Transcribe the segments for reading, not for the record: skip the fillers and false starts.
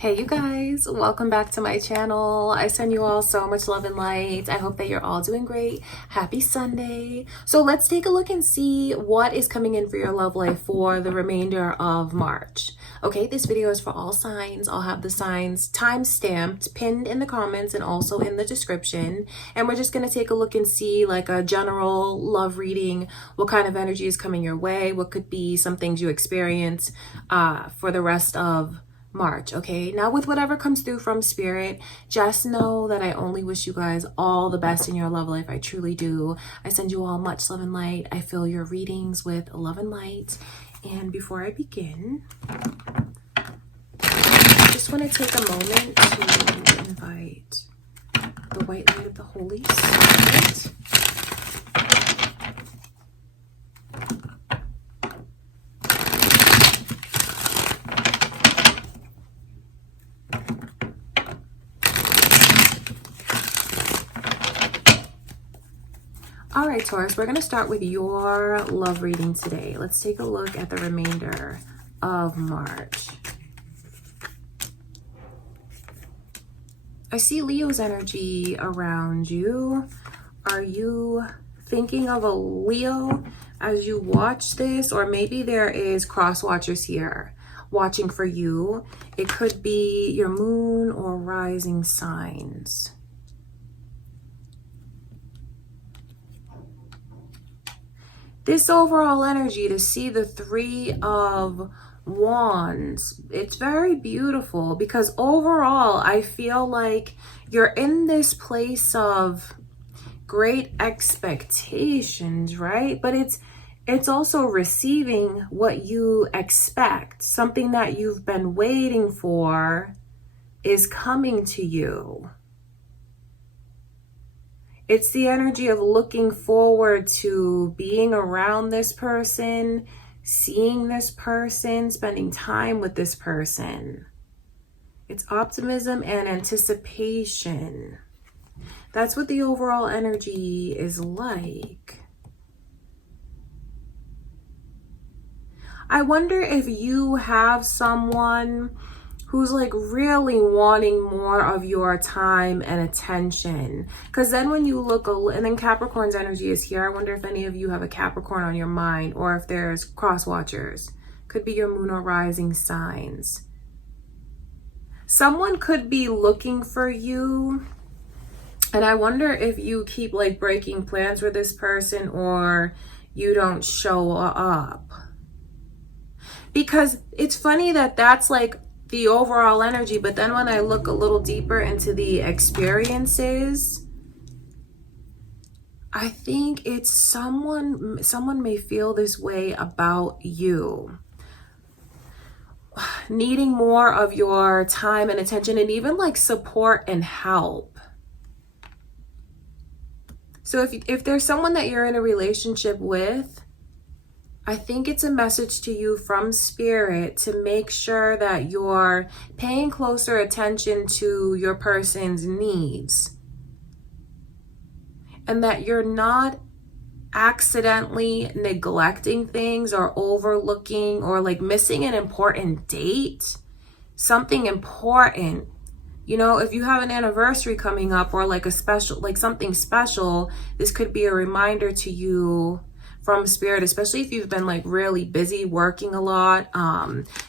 Hey you guys, welcome back to my channel. I send you all so much love and light. I hope that you're all doing great. Happy Sunday. So let's take a look and see what is coming in for your love life for the remainder of March. Okay, this video is for all signs. I'll have the signs time stamped, pinned in the comments and also in the description. And we're just going to take a look and see like a general love reading, what kind of energy is coming your way, what could be some things you experience for the rest of March. Okay, now with whatever comes through from spirit, just know that I only wish you guys all the best in your love life. I truly do. I send you all much love and light. I fill your readings with love and light. And before I begin, I just want to take a moment to invite the white light of the Holy Spirit. All right, Taurus, we're going to start with your love reading today. Let's take a look at the remainder of March. I see Leo's energy around you. Are you thinking of a Leo as you watch this? Or maybe there is cross watchers here watching for you. It could be your moon or rising signs. This overall energy, to see the Three of Wands, it's very beautiful because overall I feel like you're in this place of great expectations, right? But it's also receiving what you expect. Something that you've been waiting for is coming to you. It's the energy of looking forward to being around this person, seeing this person, spending time with this person. It's optimism and anticipation. That's what the overall energy is like. I wonder if you have someone who's like really wanting more of your time and attention. Because then when you look, and then Capricorn's energy is here. I wonder if any of you have a Capricorn on your mind or if there's cross watchers. Could be your moon or rising signs. Someone could be looking for you. And I wonder if you keep like breaking plans with this person or you don't show up. Because it's funny that that's like the overall energy, but then when I look a little deeper into the experiences, I think it's someone may feel this way about you, needing more of your time and attention and even like support and help. So if there's someone that you're in a relationship with, I think it's a message to you from spirit to make sure that you're paying closer attention to your person's needs and that you're not accidentally neglecting things or overlooking or like missing an important date, something important. You know, if you have an anniversary coming up or like a special, like something special, this could be a reminder to you from spirit, especially if you've been like really busy working a lot,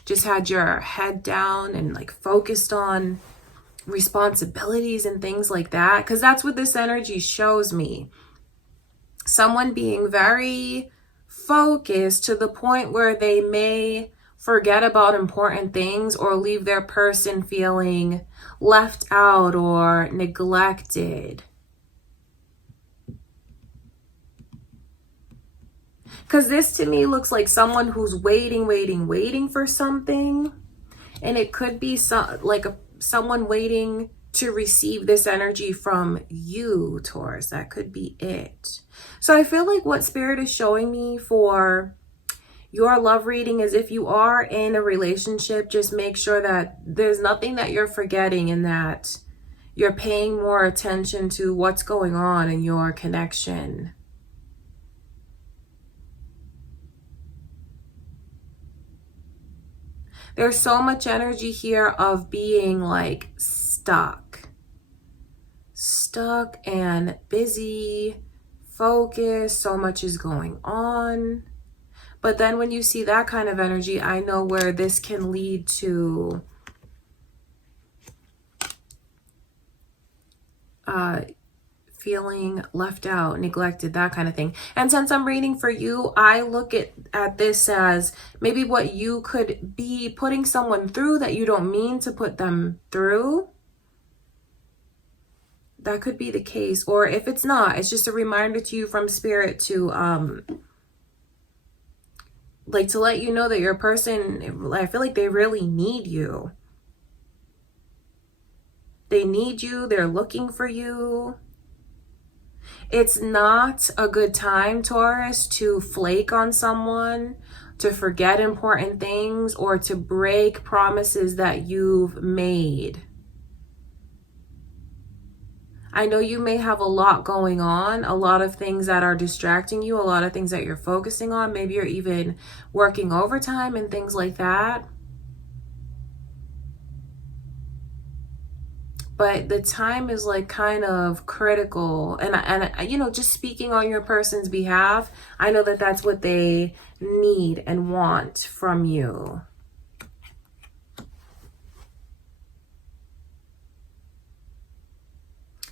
just had your head down and like focused on responsibilities and things like that, because that's what this energy shows me. Someone being very focused to the point where they may forget about important things or leave their person feeling left out or neglected. Because this to me looks like someone who's waiting for something. And it could be someone waiting to receive this energy from you, Taurus. That could be it. So I feel like what Spirit is showing me for your love reading is if you are in a relationship, just make sure that there's nothing that you're forgetting and that you're paying more attention to what's going on in your connection. There's so much energy here of being like stuck and busy, focused, so much is going on. But then when you see that kind of energy, I know where this can lead to feeling left out, neglected, that kind of thing. And since I'm reading for you, I look at this as maybe what you could be putting someone through that you don't mean to put them through. That could be the case. Or if it's not, it's just a reminder to you from spirit to like to let you know that your person, I feel like they really need you. They need you. They're looking for you. It's not a good time, Taurus, to flake on someone, to forget important things, or to break promises that you've made. I know you may have a lot going on, a lot of things that are distracting you, a lot of things that you're focusing on. Maybe you're even working overtime and things like that. But the time is like kind of critical. And you know, just speaking on your person's behalf, I know that that's what they need and want from you.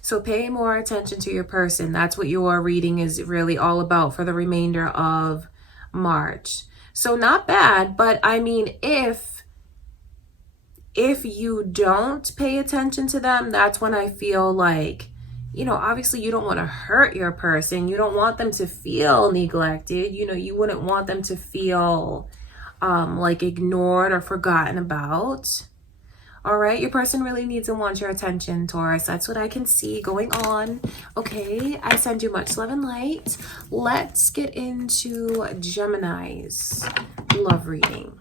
So pay more attention to your person. That's what your reading is really all about for the remainder of March. So not bad, but I mean, if you don't pay attention to them, that's when I feel like, you know, obviously you don't want to hurt your person. You don't want them to feel neglected. You know, you wouldn't want them to feel like ignored or forgotten about. All right, your person really needs and wants your attention, Taurus. That's what I can see going on. Okay, I send you much love and light. Let's get into Gemini's love reading.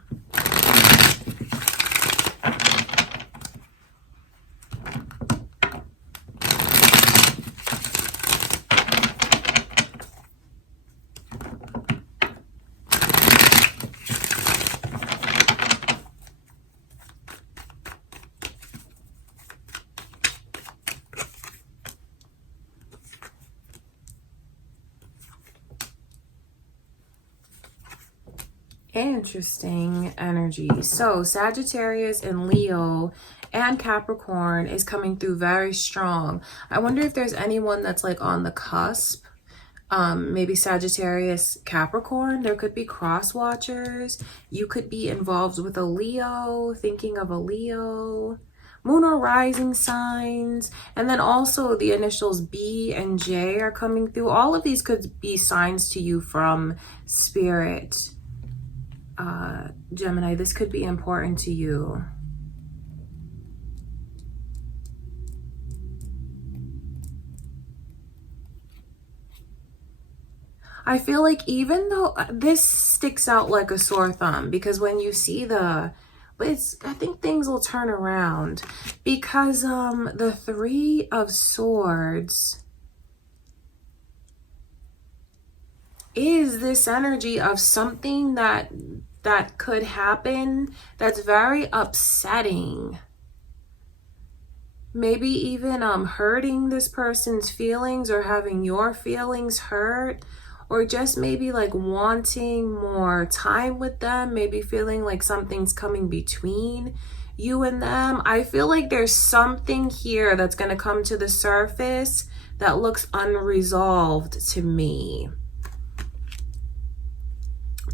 Interesting energy. So Sagittarius and Leo and Capricorn is coming through very strong. I wonder if there's anyone that's like on the cusp. Maybe Sagittarius, Capricorn. There could be cross watchers. You could be involved with a Leo, thinking of a Leo. Moon or rising signs. And then also the initials B and J are coming through. All of these could be signs to you from spirit. Gemini, this could be important to you. I feel like even though this sticks out like a sore thumb, because when you see I think things will turn around, because the Three of Swords is this energy of something that could happen that's very upsetting. Maybe even hurting this person's feelings or having your feelings hurt, or just maybe like wanting more time with them, maybe feeling like something's coming between you and them. I feel like there's something here that's going to come to the surface that looks unresolved to me.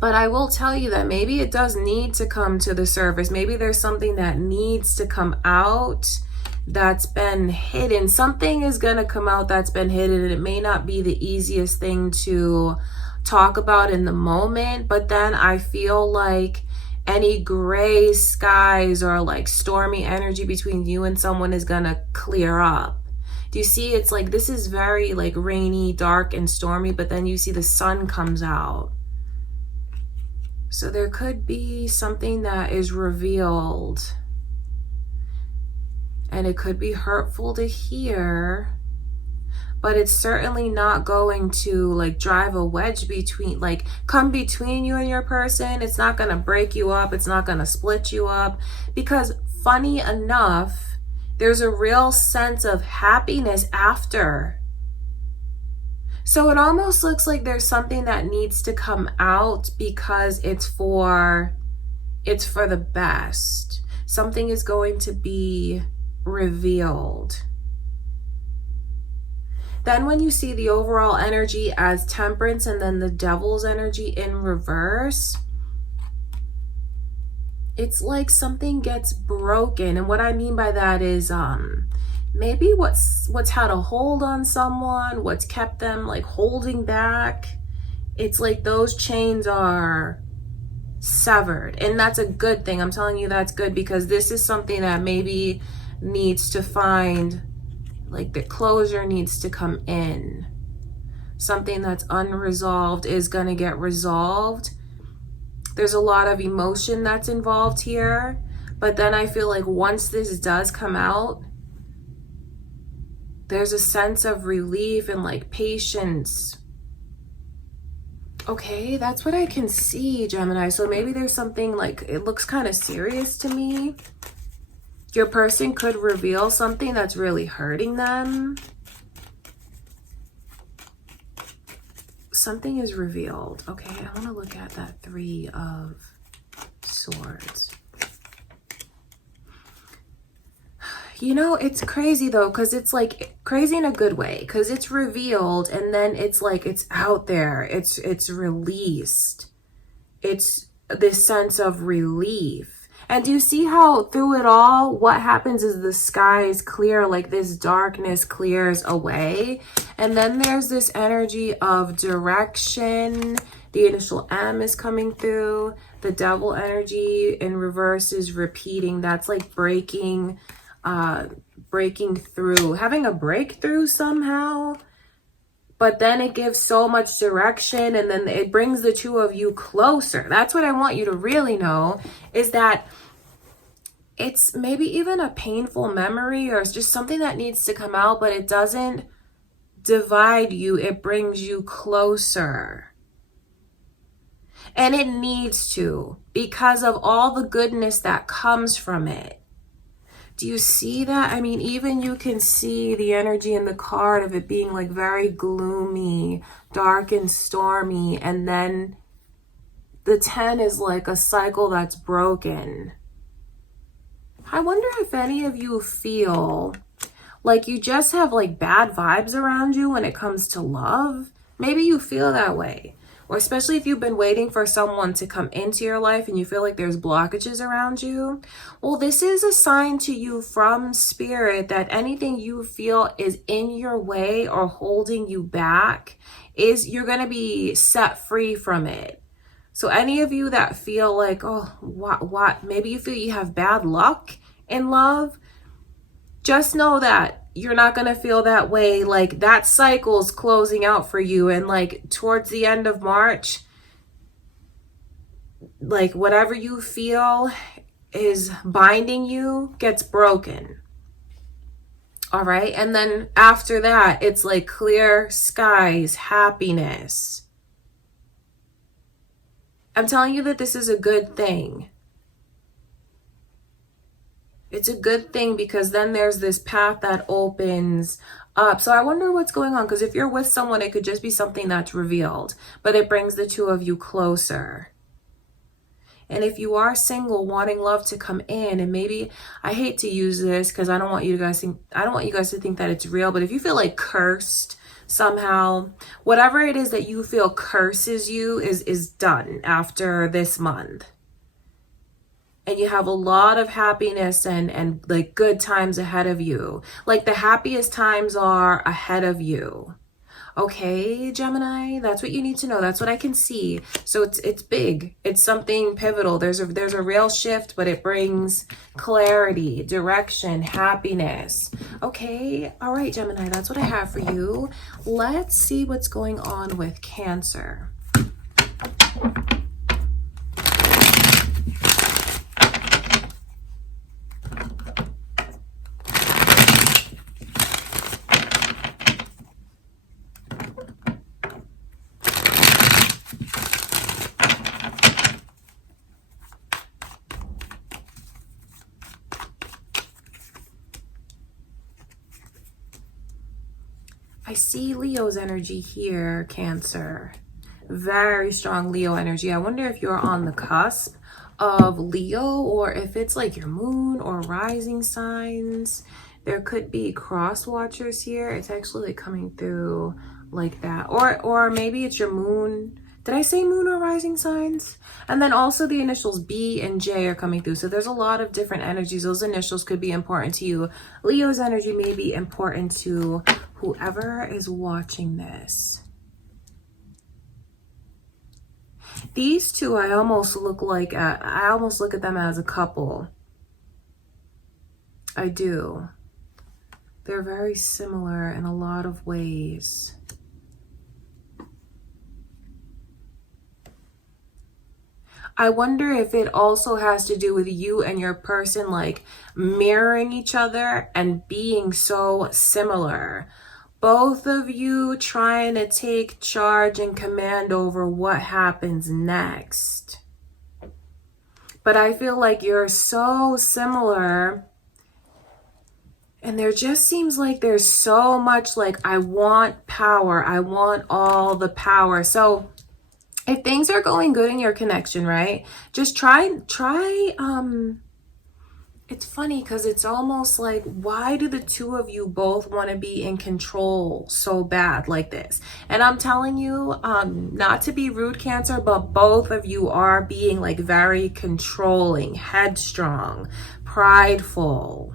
But I will tell you that maybe it does need to come to the surface. Maybe there's something that needs to come out that's been hidden. Something is going to come out that's been hidden, and it may not be the easiest thing to talk about in the moment, but then I feel like any gray skies or like stormy energy between you and someone is going to clear up. Do you see? It's like this is very like rainy, dark, and stormy, but then you see the sun comes out. So there could be something that is revealed, and it could be hurtful to hear, but it's certainly not going to like drive a wedge between, like come between you and your person. It's not going to break you up. It's not going to split you up, because funny enough, there's a real sense of happiness after. So it almost looks like there's something that needs to come out because it's for the best. Something is going to be revealed. Then when you see the overall energy as Temperance and then the Devil's energy in reverse, it's like something gets broken. And what I mean by that is maybe what's had a hold on someone, what's kept them like holding back. It's like those chains are severed, and that's a good thing. I'm telling you that's good, because this is something that maybe needs to find, like the closure needs to come in. Something that's unresolved is going to get resolved. There's a lot of emotion that's involved here, but then I feel like once this does come out, there's a sense of relief and like patience. Okay, that's what I can see, Gemini. So maybe there's something like, it looks kind of serious to me. Your person could reveal something that's really hurting them. Something is revealed. Okay, I want to look at that Three of Swords. You know, it's crazy though, because it's like crazy in a good way, because it's revealed and then it's like it's out there, it's released. It's this sense of relief. And do you see how through it all, what happens is the sky is clear, like this darkness clears away. And then there's this energy of direction. The initial M is coming through. The Devil energy in reverse is repeating. That's like breaking through, having a breakthrough somehow. But then it gives so much direction, and then it brings the two of you closer. That's what I want you to really know, is that it's maybe even a painful memory, or it's just something that needs to come out, but it doesn't divide you. It brings you closer. And it needs to, because of all the goodness that comes from it. Do you see that? I mean, even you can see the energy in the card of it being like very gloomy, dark and stormy. And then the 10 is like a cycle that's broken. I wonder if any of you feel like you just have like bad vibes around you when it comes to love. Maybe you feel that way. Or especially if you've been waiting for someone to come into your life and you feel like there's blockages around you. Well, this is a sign to you from Spirit that anything you feel is in your way or holding you back, is you're going to be set free from it. So any of you that feel like, oh, what, maybe you feel you have bad luck in love, just know that you're not going to feel that way. Like that cycle's closing out for you. And like towards the end of March, like whatever you feel is binding you gets broken. All right. And then after that, it's like clear skies, happiness. I'm telling you that this is a good thing. It's a good thing, because then there's this path that opens up. So I wonder what's going on, because if you're with someone, it could just be something that's revealed, but it brings the two of you closer. And if you are single, wanting love to come in, and maybe, I hate to use this because I don't want you guys to think that it's real, but if you feel like cursed somehow, whatever it is that you feel curses you is done after this month. And you have a lot of happiness and like good times ahead of you. Like the happiest times are ahead of you. Okay, Gemini, that's what you need to know. That's what I can see. So it's big. It's something pivotal. There's a real shift, but it brings clarity, direction, happiness. Okay, all right, Gemini, that's what I have for you. Let's see what's going on with Cancer. I see Leo's energy here, Cancer. Very strong Leo energy. I wonder if you're on the cusp of Leo, or if it's like your moon or rising signs. There could be cross watchers here. It's actually like coming through like that. Or maybe it's your moon. Did I say moon or rising signs? And then also the initials B and J are coming through. So there's a lot of different energies. Those initials could be important to you. Leo's energy may be important to whoever is watching this. These two, I almost look at them as a couple. I do. They're very similar in a lot of ways. I wonder if it also has to do with you and your person like mirroring each other and being so similar. Both of you trying to take charge and command over what happens next. But I feel like you're so similar, and there just seems like there's so much like, I want power. I want all the power. So if things are going good in your connection, right? Just try, it's funny because it's almost like, why do the two of you both want to be in control so bad like this? And I'm telling you, not to be rude, Cancer, but both of you are being like very controlling, headstrong, prideful,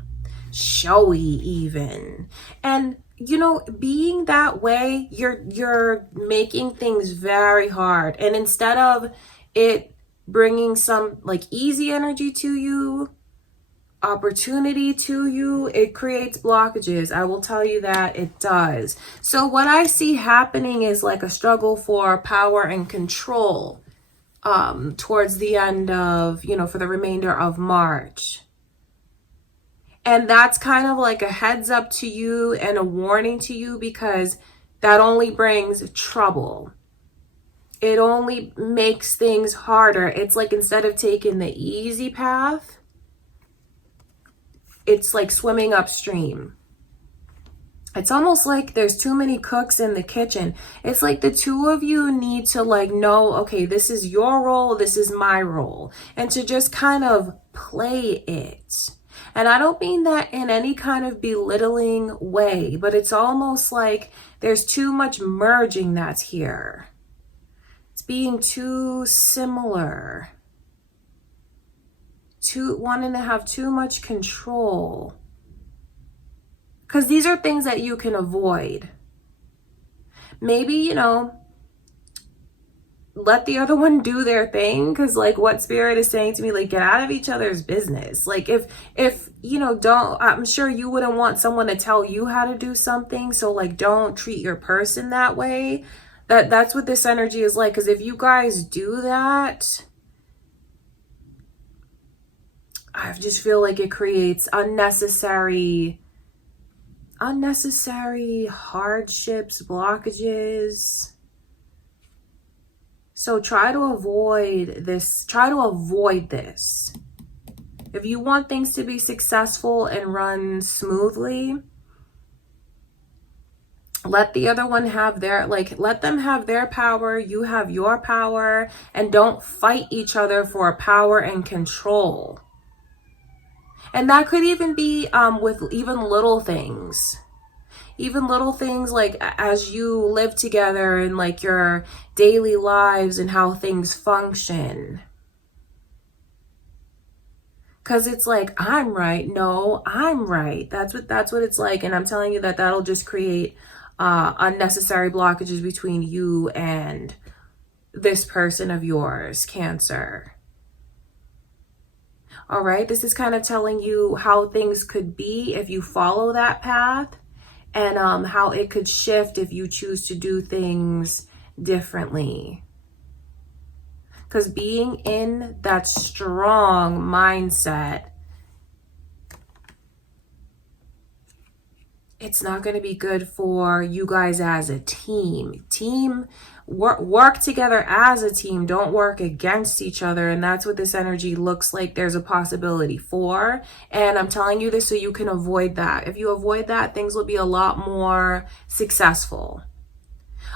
showy even. And you know, being that way, you're making things very hard. And instead of it bringing some like easy energy to you, opportunity to you, it creates blockages. I will tell you that it does. So what I see happening is like a struggle for power and control towards the end of, you know, for the remainder of March. And that's kind of like a heads up to you and a warning to you, because that only brings trouble. It only makes things harder. It's like instead of taking the easy path, it's like swimming upstream. It's almost like there's too many cooks in the kitchen. It's like the two of you need to like know, okay, this is your role, this is my role, and to just kind of play it. And I don't mean that in any kind of belittling way, but it's almost like there's too much merging that's here. It's being too similar. Wanting to have too much control. Because these are things that you can avoid. Maybe, you know, let the other one do their thing, because like what Spirit is saying to me, like, get out of each other's business. Like if you know, I'm sure you wouldn't want someone to tell you how to do something, so like don't treat your person that way. That's what this energy is like, because if you guys do that, I just feel like it creates unnecessary hardships, blockages. So try to avoid this. If you want things to be successful and run smoothly, let the other one have their, let them have their power, you have your power, and don't fight each other for power and control. And that could even be with even little things. Even little things like as you live together and like your daily lives and how things function. Because it's like, I'm right. No, I'm right. That's what it's like. And I'm telling you that that'll just create unnecessary blockages between you and this person of yours, Cancer. All right. This is kind of telling you how things could be if you follow that path. And how it could shift if you choose to do things differently. Because being in that strong mindset it's not going to be good for you guys as a team. Work together as a team. Don't work against each other. And that's what this energy looks like there's a possibility for. And I'm telling you this so you can avoid that. If you avoid that, things will be a lot more successful.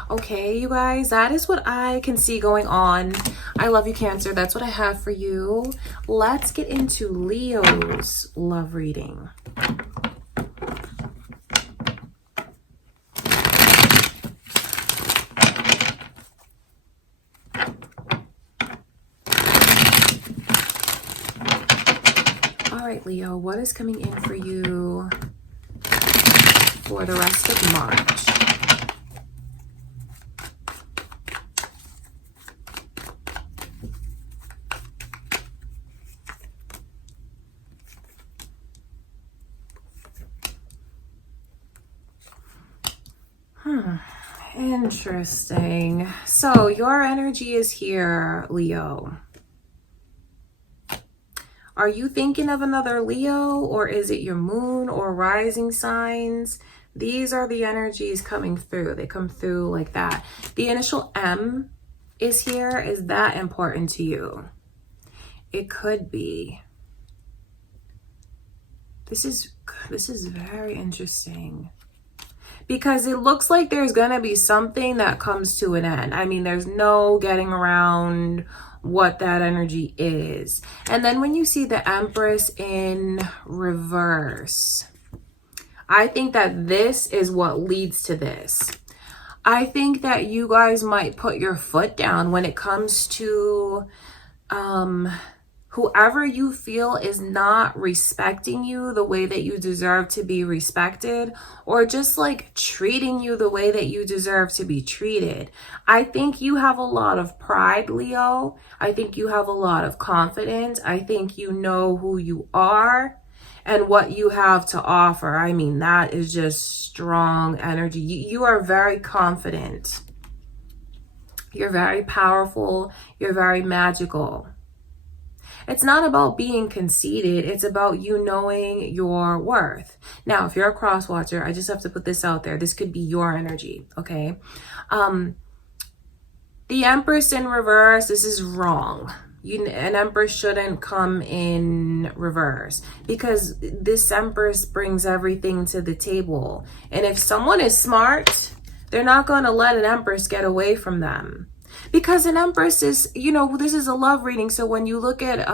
Okay, you guys, that is what I can see going on. I love you, Cancer. That's what I have for you. Let's get into Leo's love reading. All right, Leo, what is coming in for you for the rest of March? Interesting. So your energy is here, Leo. Are you thinking of another Leo, or is it your moon or rising signs? These are the energies coming through. They come through like that. The initial M is here. Is that important to you? It could be. This is very interesting. Because it looks like there's going to be something that comes to an end. I mean, there's no getting around what that energy is. And then when you see the Empress in reverse, I think that this is what leads to this. I think that you guys might put your foot down when it comes to whoever you feel is not respecting you the way that you deserve to be respected, or just like treating you the way that you deserve to be treated. I think you have a lot of pride, Leo. I think you have a lot of confidence. I think you know who you are and what you have to offer. I mean, that is just strong energy. You are very confident. You're very powerful. You're very magical. It's not about being conceited. It's about you knowing your worth. Now, if you're a cross watcher, I just have to put this out there. This could be your energy, okay? The Empress in reverse, this is wrong. An Empress shouldn't come in reverse, because this Empress brings everything to the table. And if someone is smart, they're not going to let an Empress get away from them. Because an Empress is, this is a love reading. So when you look at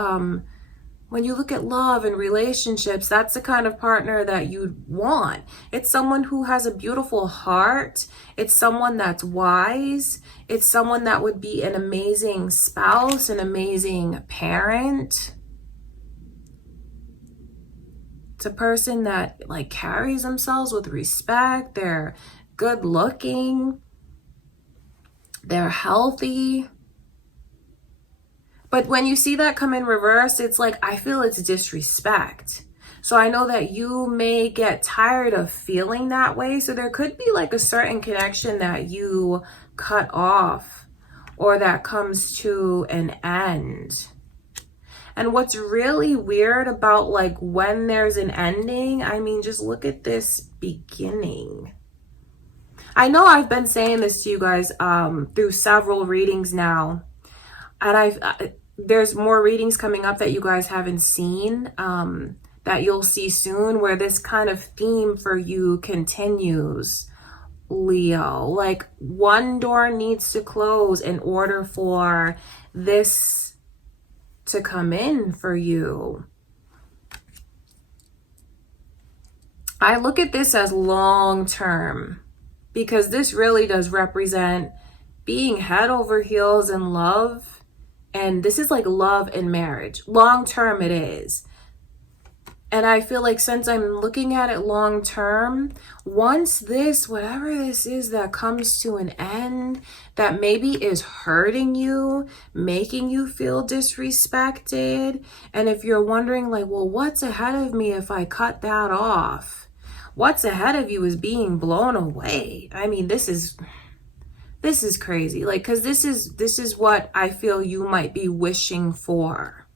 love and relationships, that's the kind of partner that you'd want. It's someone who has a beautiful heart. It's someone that's wise. It's someone that would be an amazing spouse, an amazing parent. It's a person that carries themselves with respect. They're good looking. They're healthy. But when you see that come in reverse, it's like, I feel it's disrespect. So I know that you may get tired of feeling that way. So there could be a certain connection that you cut off, or that comes to an end. And what's really weird about when there's an ending, I mean, just look at this beginning. I know I've been saying this to you guys through several readings now, and there's more readings coming up that you guys haven't seen, that you'll see soon, where this kind of theme for you continues, Leo. One door needs to close in order for this to come in for you. I look at this as long term, because this really does represent being head over heels in love. And this is love and marriage. Long term it is. And I feel since I'm looking at it long term, once whatever this is that comes to an end, that maybe is hurting you, making you feel disrespected. And if you're wondering well, what's ahead of me if I cut that off? What's ahead of you is being blown away. I mean, this is crazy. Because this is what I feel you might be wishing for.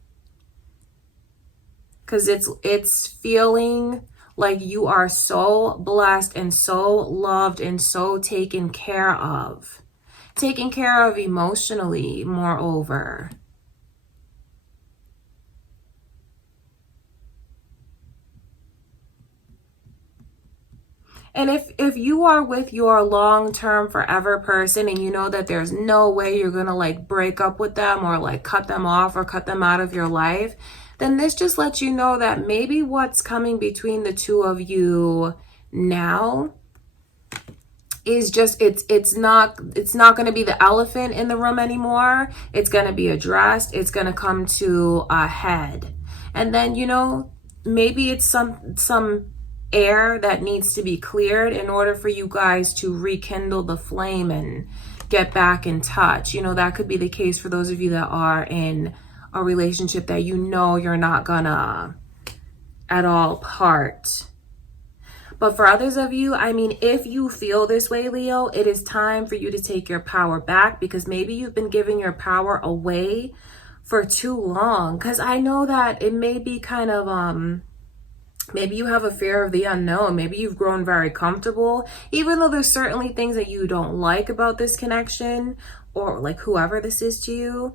Because it's feeling Like you are so blessed and so loved and so taken care of. Taken care of emotionally, moreover. And if you are with your long-term forever person and you know that there's no way you're going to like break up with them or like cut them off or cut them out of your life, then this just lets you know that maybe what's coming between the two of you now is just, it's not going to be the elephant in the room anymore. It's going to be addressed. It's going to come to a head. And then, you know, maybe it's some air that needs to be cleared in order for you guys to rekindle the flame and get back in touch. You know, that could be the case for those of you that are in a relationship that you know you're not gonna at all part. But for others of you, I mean, if you feel this way, Leo, it is time for you to take your power back, because maybe you've been giving your power away for too long. Because I know that it may be kind of, maybe you have a fear of the unknown. Maybe you've grown very comfortable, even though there's certainly things that you don't like about this connection or like whoever this is to you.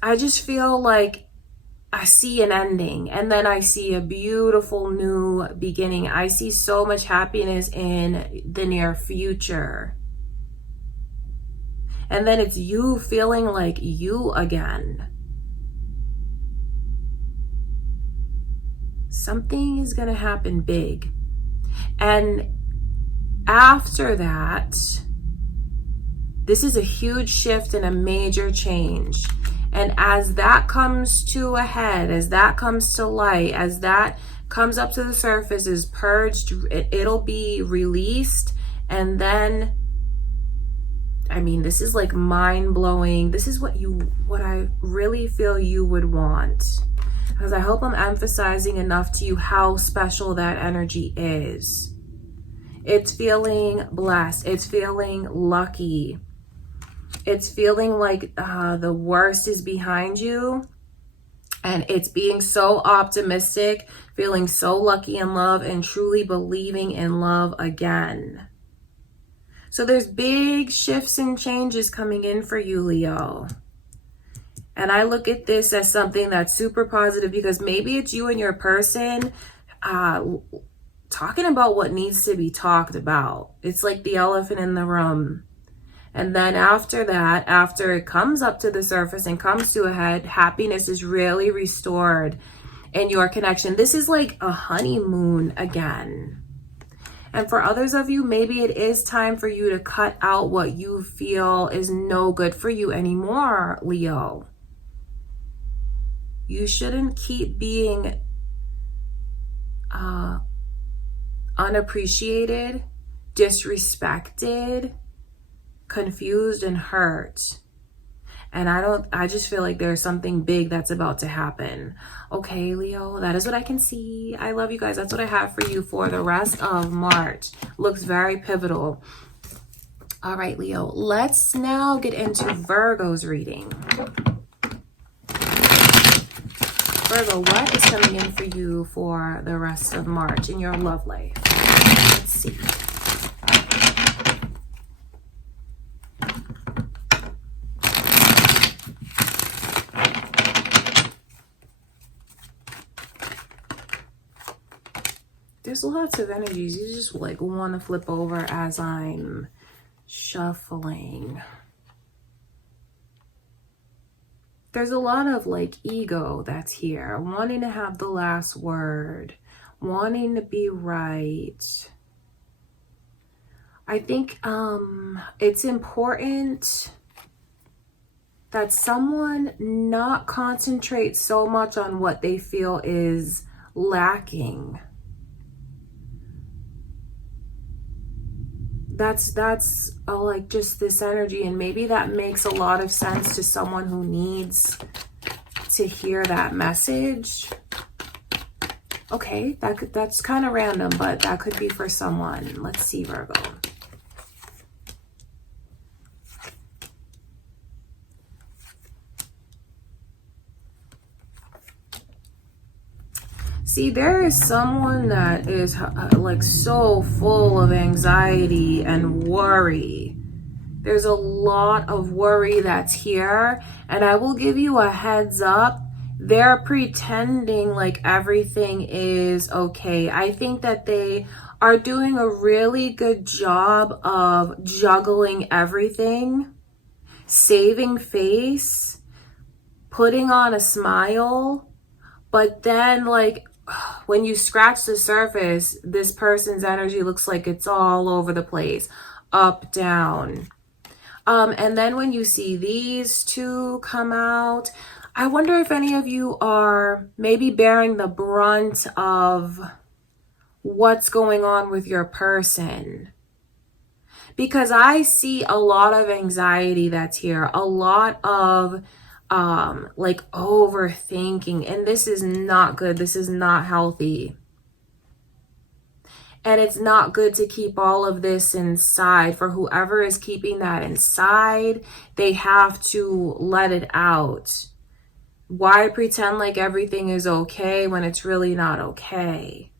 I just feel like I see an ending and then I see a beautiful new beginning. I see so much happiness in the near future. And then it's you feeling like you again. Something is going to happen big. And after that, this is a huge shift and a major change. And as that comes to a head, as that comes to light, as that comes up to the surface, is purged, it'll be released. And then, I mean, this is like mind-blowing. This is what I really feel you would want. Because I hope I'm emphasizing enough to you how special that energy is. It's feeling blessed. It's feeling lucky. It's feeling like the worst is behind you. And it's being so optimistic, feeling so lucky in love, and truly believing in love again. So there's big shifts and changes coming in for you, Leo. And I look at this as something that's super positive, because maybe it's you and your person talking about what needs to be talked about. It's like the elephant in the room. And then after that, after it comes up to the surface and comes to a head, happiness is really restored in your connection. This is like a honeymoon again. And for others of you, maybe it is time for you to cut out what you feel is no good for you anymore, Leo. You shouldn't keep being unappreciated, disrespected, confused, and hurt. And I just feel like there's something big that's about to happen. Okay, Leo, that is what I can see. I love you guys. That's what I have for you for the rest of March. Looks very pivotal. All right, Leo, let's now get into Virgo's reading. Virgo, what is coming in for you for the rest of March in your love life? Let's see. There's lots of energies. You just like want to flip over as I'm shuffling. There's a lot of like ego that's here, wanting to have the last word, wanting to be right. I think it's important that someone not concentrate so much on what they feel is lacking. That's like just this energy, and maybe that makes a lot of sense to someone who needs to hear that message. Okay, that's kind of random, but that could be for someone. Let's see, Virgo. See, there is someone that is like so full of anxiety and worry. There's a lot of worry that's here, and I will give you a heads up. They're pretending like everything is okay. I think that they are doing a really good job of juggling everything, saving face, putting on a smile, but then like when you scratch the surface, this person's energy looks like it's all over the place, up, down. And then when you see these two come out, I wonder if any of you are maybe bearing the brunt of what's going on with your person. Because I see a lot of anxiety that's here, a lot of like overthinking, and this is not good. This is not healthy. And it's not good to keep all of this inside. For whoever is keeping that inside, they have to let it out. Why pretend like everything is okay when it's really not okay?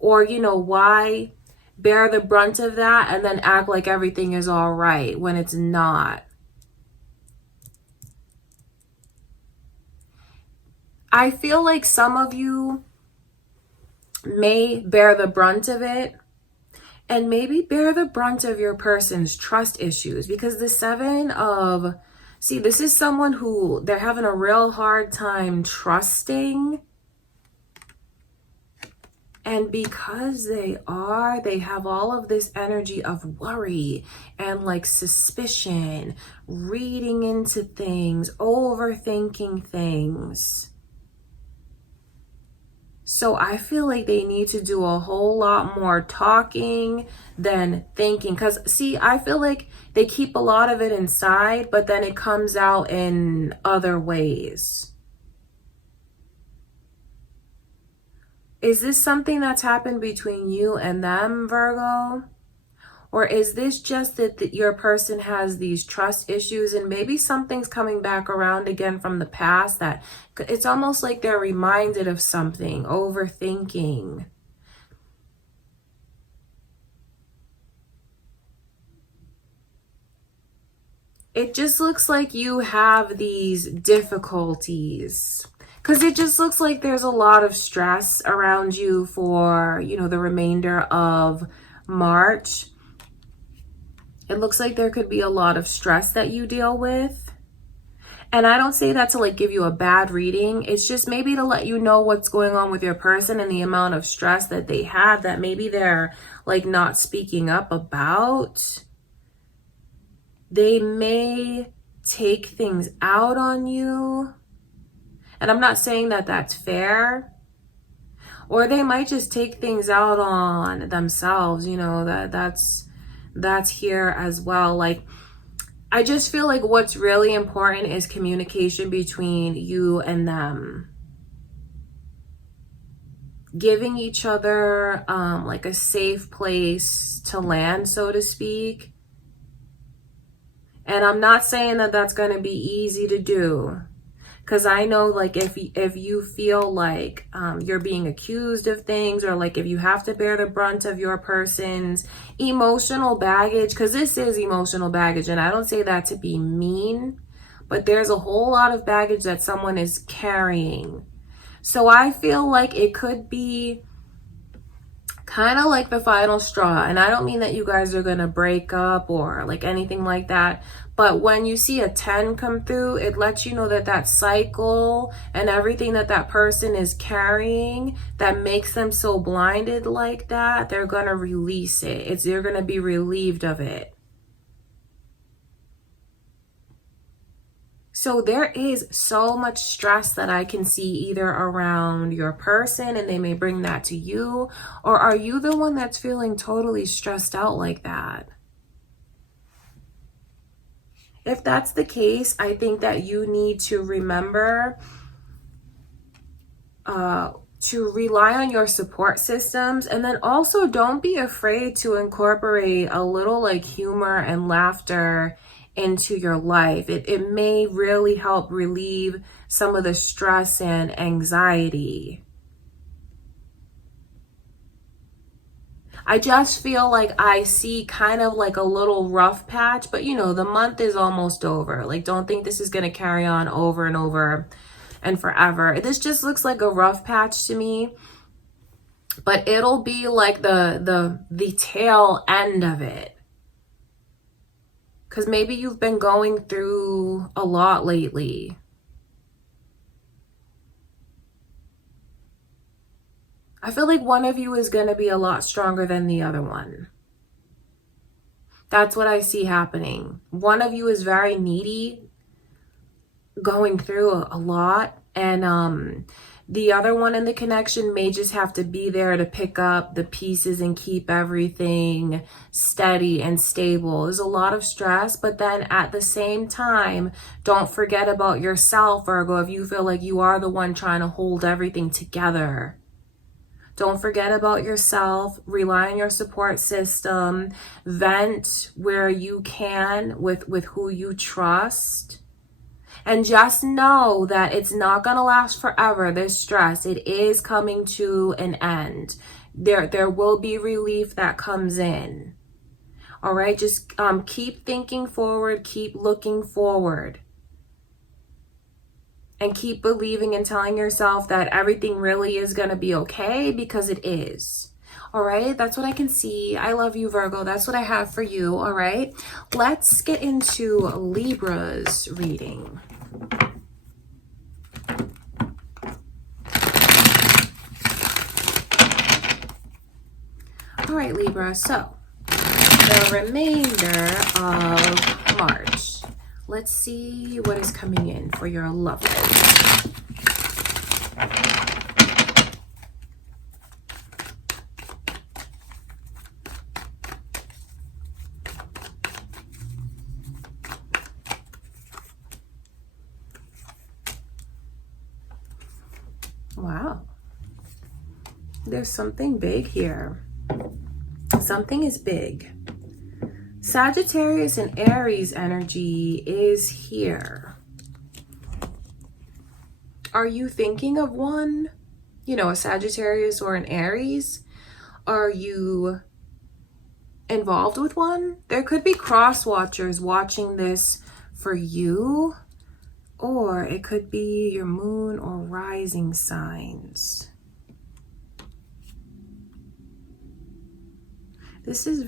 Or, you know, why bear the brunt of that and then act like everything is all right when it's not? I feel like some of you may bear the brunt of it, and maybe bear the brunt of your person's trust issues, because the this is someone who they're having a real hard time trusting. And because they have all of this energy of worry and like suspicion, reading into things, overthinking things. So I feel like they need to do a whole lot more talking than thinking. Because, see, I feel like they keep a lot of it inside, but then it comes out in other ways. Is this something that's happened between you and them, Virgo? Or is this just that your person has these trust issues and maybe something's coming back around again from the past, that it's almost like they're reminded of something, overthinking? It just looks like you have these difficulties, because it just looks like there's a lot of stress around you for, you know, the remainder of March. It looks like there could be a lot of stress that you deal with. And I don't say that to like give you a bad reading. It's just maybe to let you know what's going on with your person and the amount of stress that they have that maybe they're like not speaking up about. They may take things out on you. And I'm not saying that that's fair. Or they might just take things out on themselves, you know, that's here as well. Like, I just feel like what's really important is communication between you and them. Giving each other like a safe place to land, so to speak. And I'm not saying that that's going to be easy to do. Because I know, like, if you feel like you're being accused of things, or like if you have to bear the brunt of your person's emotional baggage, because this is emotional baggage, and I don't say that to be mean, but there's a whole lot of baggage that someone is carrying. So I feel like it could be kind of like the final straw. And I don't mean that you guys are going to break up or like anything like that. But when you see a 10 come through, it lets you know that that cycle and everything that that person is carrying that makes them so blinded like that, they're going to release it. They're going to be relieved of it. So there is so much stress that I can see either around your person, and they may bring that to you, or are you the one that's feeling totally stressed out like that? If that's the case, I think that you need to remember to rely on your support systems, and then also don't be afraid to incorporate a little like humor and laughter into your life. It may really help relieve some of the stress and anxiety. I just feel like I see kind of like a little rough patch, but you know, the month is almost over. Like, don't think this is going to carry on over and over and forever. This just looks like a rough patch to me, but it'll be like the tail end of it. Because maybe you've been going through a lot lately. I feel like one of you is going to be a lot stronger than the other one. That's what I see happening. One of you is very needy, going through a lot, and the other one in the connection may just have to be there to pick up the pieces and keep everything steady and stable. There's a lot of stress, but then at the same time, don't forget about yourself, Virgo, if you feel like you are the one trying to hold everything together. Don't forget about yourself, rely on your support system, vent where you can with who you trust. And just know that it's not going to last forever, this stress. It is coming to an end. There will be relief that comes in. All right, just keep thinking forward, keep looking forward. And keep believing and telling yourself that everything really is going to be okay, because it is. All right, that's what I can see. I love you, Virgo. That's what I have for you. All right, let's get into Libra's reading. All right, Libra. So the remainder of March. Let's see what is coming in for your love life. Wow. There's something big here. Something is big. Sagittarius and Aries energy is here. Are you thinking of one? You know, a Sagittarius or an Aries? Are you involved with one? There could be cross watchers watching this for you, or it could be your moon or rising signs. This is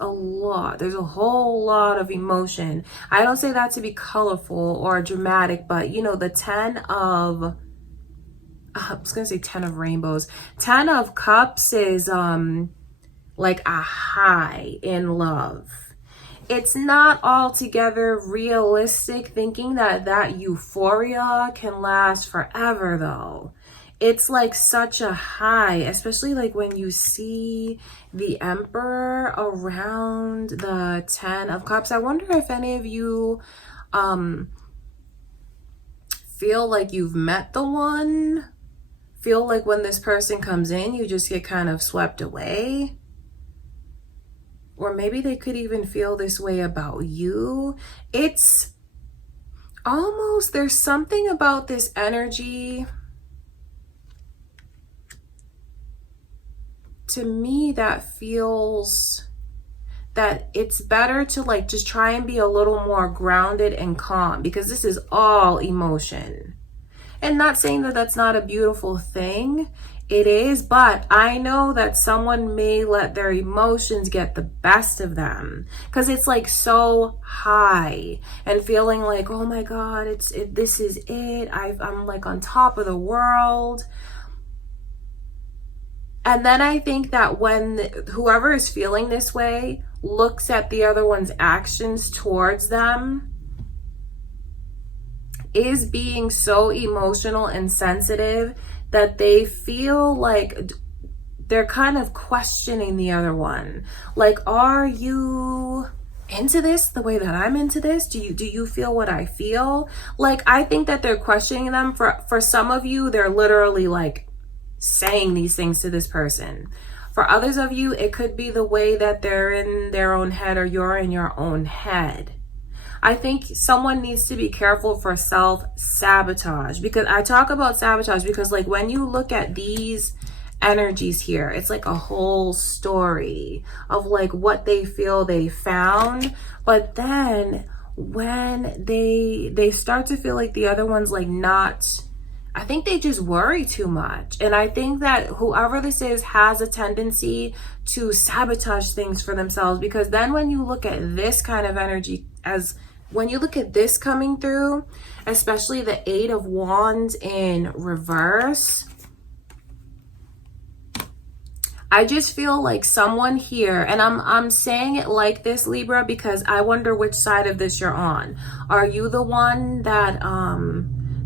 a lot. There's a whole lot of emotion. I don't say that to be colorful or dramatic, but you know, the 10 of, I was going to say 10 of rainbows. 10 of cups is like a high in love. It's not altogether realistic thinking that euphoria can last forever though. It's like such a high, especially like when you see the Emperor around the 10 of Cups. I wonder if any of you feel like you've met the one, feel like when this person comes in, you just get kind of swept away. Or maybe they could even feel this way about you. It's almost, there's something about this energy to me that feels that it's better to like just try and be a little more grounded and calm, because this is all emotion. And not saying that that's not a beautiful thing. It is, but I know that someone may let their emotions get the best of them because it's like so high and feeling like, oh my God, this is it. I'm like on top of the world. And then I think that when whoever is feeling this way looks at the other one's actions towards them, is being so emotional and sensitive that they feel like they're kind of questioning the other one. Like, are you into this the way that I'm into this? Do you feel what I feel? Like, I think that they're questioning them. For some of you, they're literally like saying these things to this person. For others of you, it could be the way that they're in their own head or you're in your own head. I think someone needs to be careful for self-sabotage, because I talk about sabotage because like when you look at these energies here. It's like a whole story of like what they feel they found. But then when they start to feel like the other one's like not, I think they just worry too much. And I think that whoever this is has a tendency to sabotage things for themselves, because then when you look at this kind of energy, as when you look at this coming through, especially the Eight of Wands in reverse, I just feel like someone here, and I'm saying it like this, Libra, because I wonder which side of this you're on. Are you the one that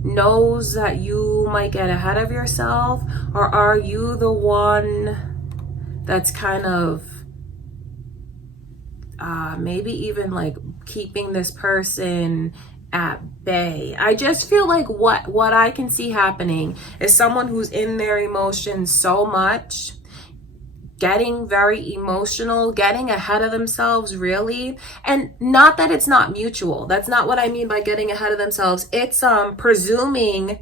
knows that you might get ahead of yourself, or are you the one that's kind of maybe even like keeping this person at bay? I just feel like what I can see happening is someone who's in their emotions so much, getting very emotional, getting ahead of themselves, really. And not that it's not mutual. That's not what I mean by getting ahead of themselves. It's presuming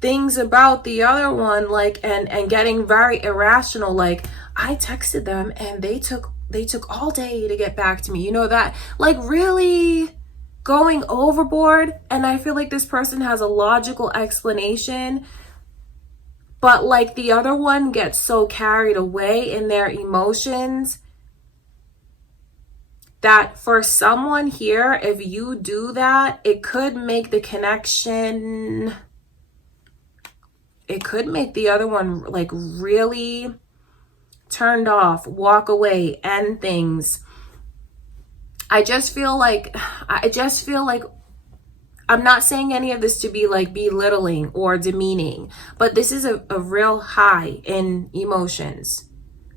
things about the other one, like, and getting very irrational. Like, I texted them and they took all day to get back to me. You know, that, like, really going overboard. And I feel like this person has a logical explanation, but like the other one gets so carried away in their emotions that for someone here, if you do that, it could make the connection, it could make the other one like really turned off, walk away, end things. I just feel like I'm not saying any of this to be like belittling or demeaning, but this is a real high in emotions.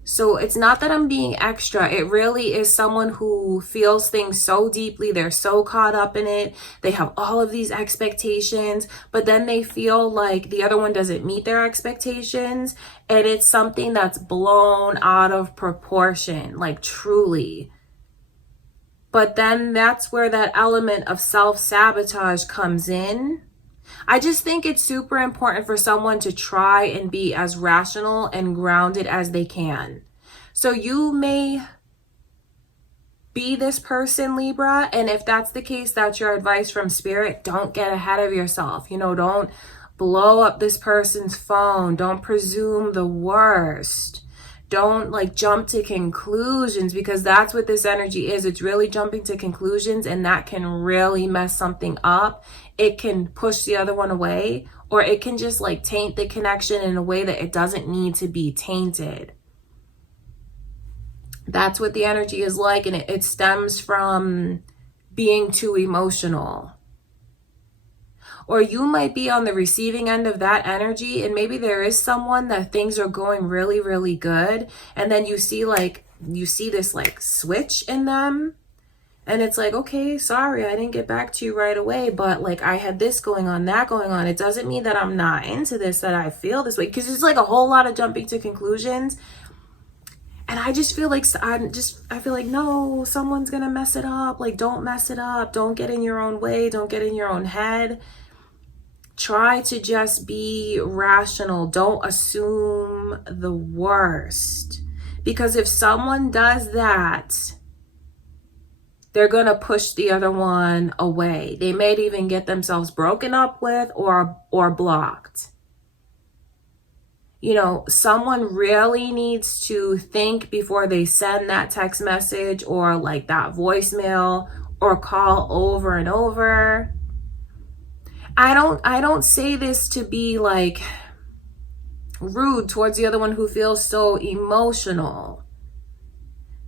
So it's not that I'm being extra. It really is someone who feels things so deeply. They're so caught up in it. They have all of these expectations, but then they feel like the other one doesn't meet their expectations. And it's something that's blown out of proportion, like truly. But then that's where that element of self-sabotage comes in. I just think it's super important for someone to try and be as rational and grounded as they can. So you may be this person, Libra, and if that's the case, that's your advice from Spirit. Don't get ahead of yourself. You know, don't blow up this person's phone. Don't presume the worst. Don't like jump to conclusions, because that's what this energy is. It's really jumping to conclusions, and that can really mess something up. It can push the other one away, or it can just like taint the connection in a way that it doesn't need to be tainted. That's what the energy is like, and it stems from being too emotional. Or you might be on the receiving end of that energy, and maybe there is someone that things are going really, really good, and then you see this like switch in them, and it's like, okay, sorry, I didn't get back to you right away, but like I had this going on, that going on. It doesn't mean that I'm not into this, that I feel this way, because it's like a whole lot of jumping to conclusions. And I just feel like I feel like, no, someone's gonna mess it up. Like, don't mess it up. Don't get in your own way. Don't get in your own head. Try to just be rational. Don't assume the worst. Because if someone does that, they're going to push the other one away. They may even get themselves broken up with or blocked. You know, someone really needs to think before they send that text message or like that voicemail or call over and over. I don't say this to be like rude towards the other one who feels so emotional.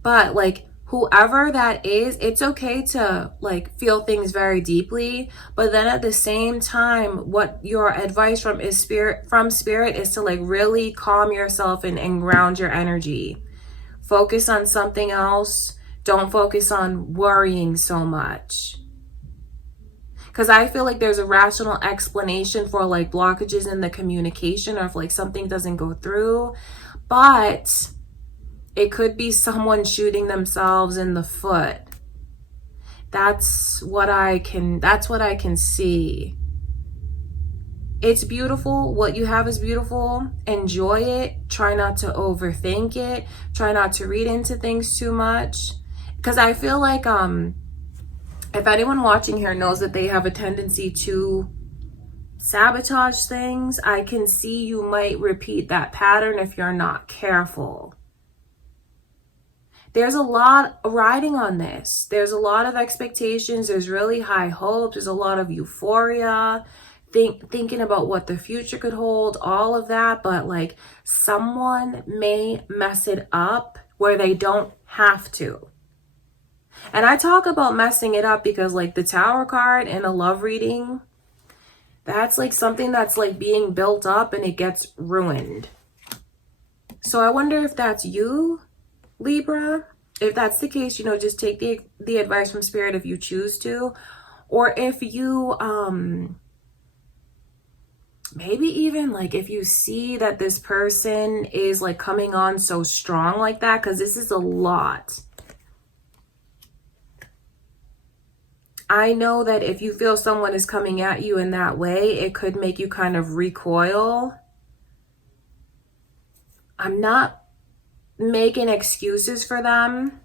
But like whoever that is, it's okay to like feel things very deeply, but then at the same time, what your advice from spirit is to like really calm yourself and ground your energy. Focus on something else. Don't focus on worrying so much. Because I feel like there's a rational explanation for like blockages in the communication, or if like something doesn't go through, but it could be someone shooting themselves in the foot. That's what I can see. It's beautiful. What you have is beautiful. Enjoy it. Try not to overthink it. Try not to read into things too much. Because I feel like if anyone watching here knows that they have a tendency to sabotage things, I can see you might repeat that pattern if you're not careful. There's a lot riding on this. There's a lot of expectations. There's really high hopes. There's a lot of euphoria. Thinking about what the future could hold, all of that, but like someone may mess it up where they don't have to. And I talk about messing it up because like the Tower card in a love reading, that's like something that's like being built up and it gets ruined. So I wonder if that's you, Libra. If that's the case, you know, just take the advice from Spirit if you choose to, or if you maybe even like if you see that this person is like coming on so strong like that, because this is a lot. I know that if you feel someone is coming at you in that way, it could make you kind of recoil. I'm not making excuses for them.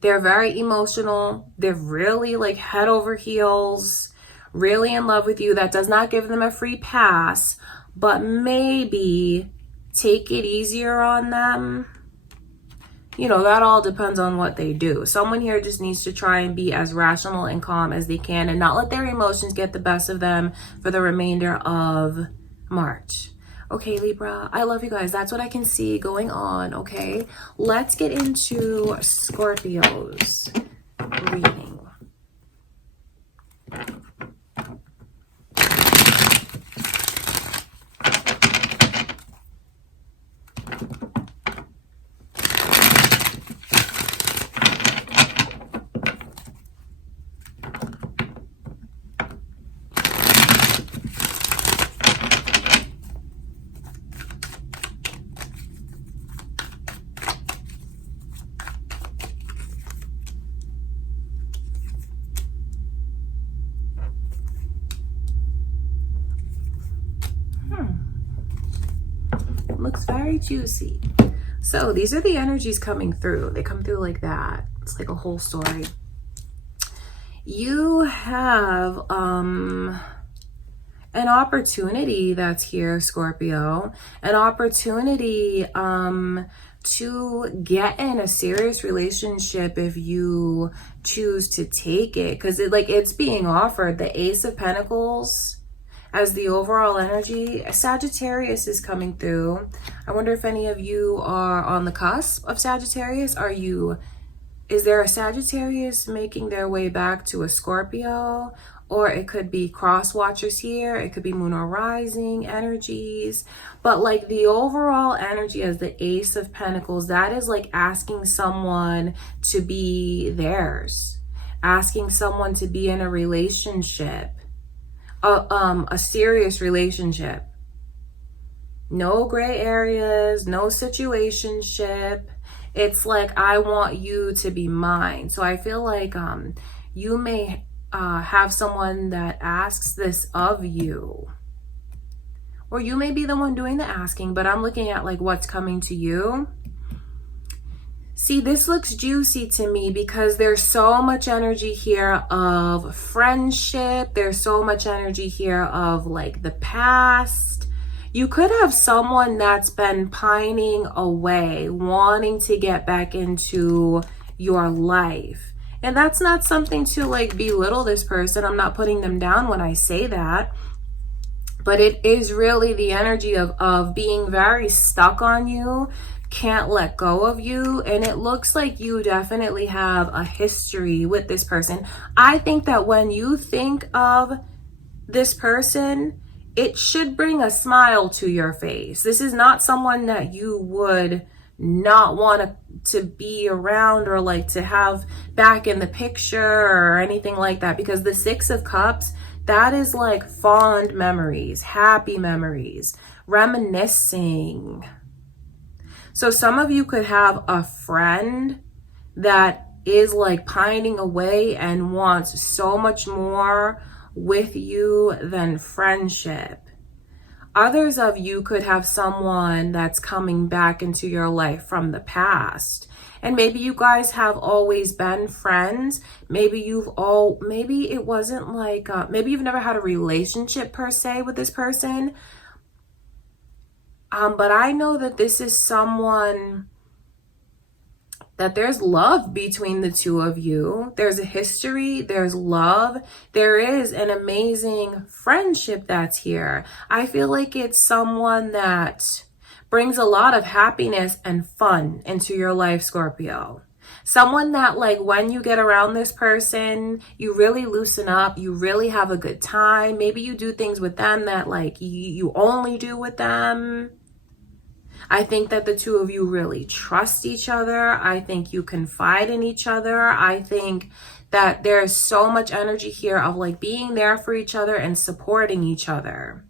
They're very emotional. They're really like head over heels, really in love with you. That does not give them a free pass, but maybe take it easier on them. You know, that all depends on what they do. Someone here just needs to try and be as rational and calm as they can and not let their emotions get the best of them for the remainder of March. Okay, Libra, I love you guys. That's what I can see going on, okay? Let's get into Scorpio's reading. Looks very juicy. So these are the energies coming through. They come through like that. It's like a whole story. You have an opportunity that's here, Scorpio. An opportunity to get in a serious relationship if you choose to take it, because it's being offered. The Ace of Pentacles as the overall energy. Sagittarius is coming through. I wonder if any of you are on the cusp of Sagittarius. Is there a Sagittarius making their way back to a Scorpio? Or it could be cross watchers here. It could be moon or rising energies. But like the overall energy as the Ace of Pentacles, that is like asking someone to be theirs. Asking someone to be in a relationship. A serious relationship. No gray areas, no situationship. It's like, I want you to be mine. So I feel like you may have someone that asks this of you. Or you may be the one doing the asking, but I'm looking at like what's coming to you. See, this looks juicy to me because there's so much energy here of friendship. There's so much energy here of like the past. You could have someone that's been pining away, wanting to get back into your life. And that's not something to like belittle this person. I'm not putting them down when I say that. But it is really the energy of being very stuck on you, can't let go of you, and it looks like you definitely have a history with this person. I think that when you think of this person, it should bring a smile to your face. This is not someone that you would not want to be around or like to have back in the picture or anything like that, because the Six of Cups, that is like fond memories, happy memories, reminiscing. So some of you could have a friend that is like pining away and wants so much more with you than friendship. Others of you could have someone that's coming back into your life from the past. And maybe you guys have always been friends. Maybe it wasn't like, maybe you've never had a relationship per se with this person. But I know that this is someone that there's love between the two of you. There's a history, there's love, there is an amazing friendship that's here. I feel like it's someone that brings a lot of happiness and fun into your life, Scorpio. Someone that, like, when you get around this person, you really loosen up, you really have a good time. Maybe you do things with them that, like, you only do with them. I think that the two of you really trust each other. I think you confide in each other. I think that there's so much energy here of, like, being there for each other and supporting each other.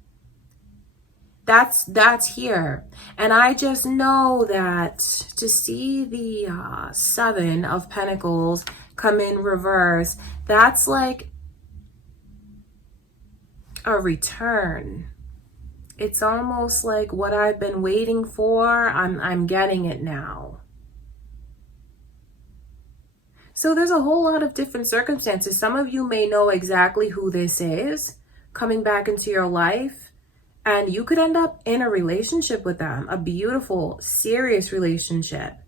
That's here. And I just know that to see the 7 of Pentacles come in reverse, that's like a return. It's almost like what I've been waiting for, I'm getting it now. So there's a whole lot of different circumstances. Some of you may know exactly who this is coming back into your life, and you could end up in a relationship with them, a beautiful, serious relationship.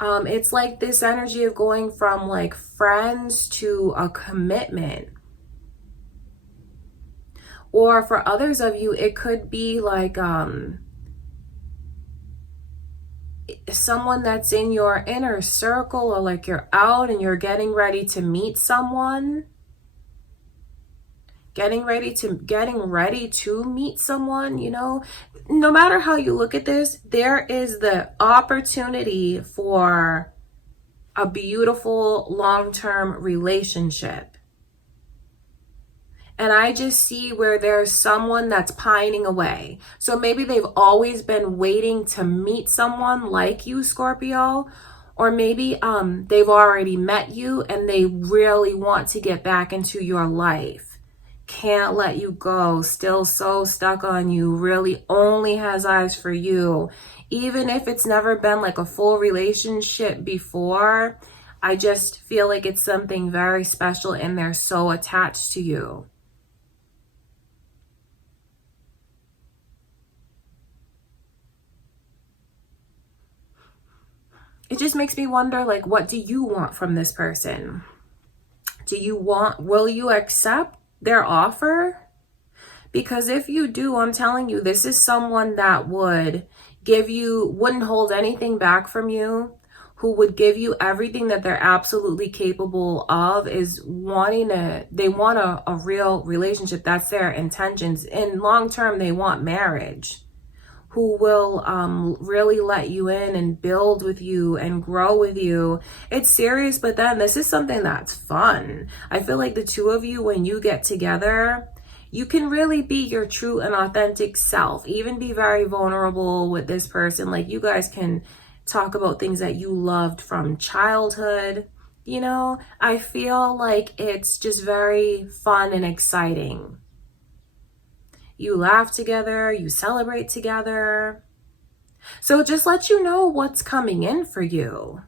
It's like this energy of going from, like, friends to a commitment. Or for others of you, it could be like someone that's in your inner circle, or like you're out and you're getting ready to meet someone. Getting ready to meet someone, you know. No matter how you look at this, there is the opportunity for a beautiful long-term relationship. And I just see where there's someone that's pining away. So maybe they've always been waiting to meet someone like you, Scorpio. Or maybe they've already met you and they really want to get back into your life. Can't let you go. Still so stuck on you. Really only has eyes for you. Even if it's never been like a full relationship before, I just feel like it's something very special and they're so attached to you. It just makes me wonder, like, what do you want from this person? Will you accept their offer? Because if you do, I'm telling you, this is someone that wouldn't hold anything back from you, who would give you everything that they're absolutely capable of, they want a real relationship. That's their intentions. In long term, they want marriage. Who will really let you in and build with you and grow with you. It's serious, but then this is something that's fun. I feel like the two of you, when you get together, you can really be your true and authentic self. Even be very vulnerable with this person. Like, you guys can talk about things that you loved from childhood. You know, I feel like it's just very fun and exciting. You laugh together, you celebrate together. So just let you know what's coming in for you.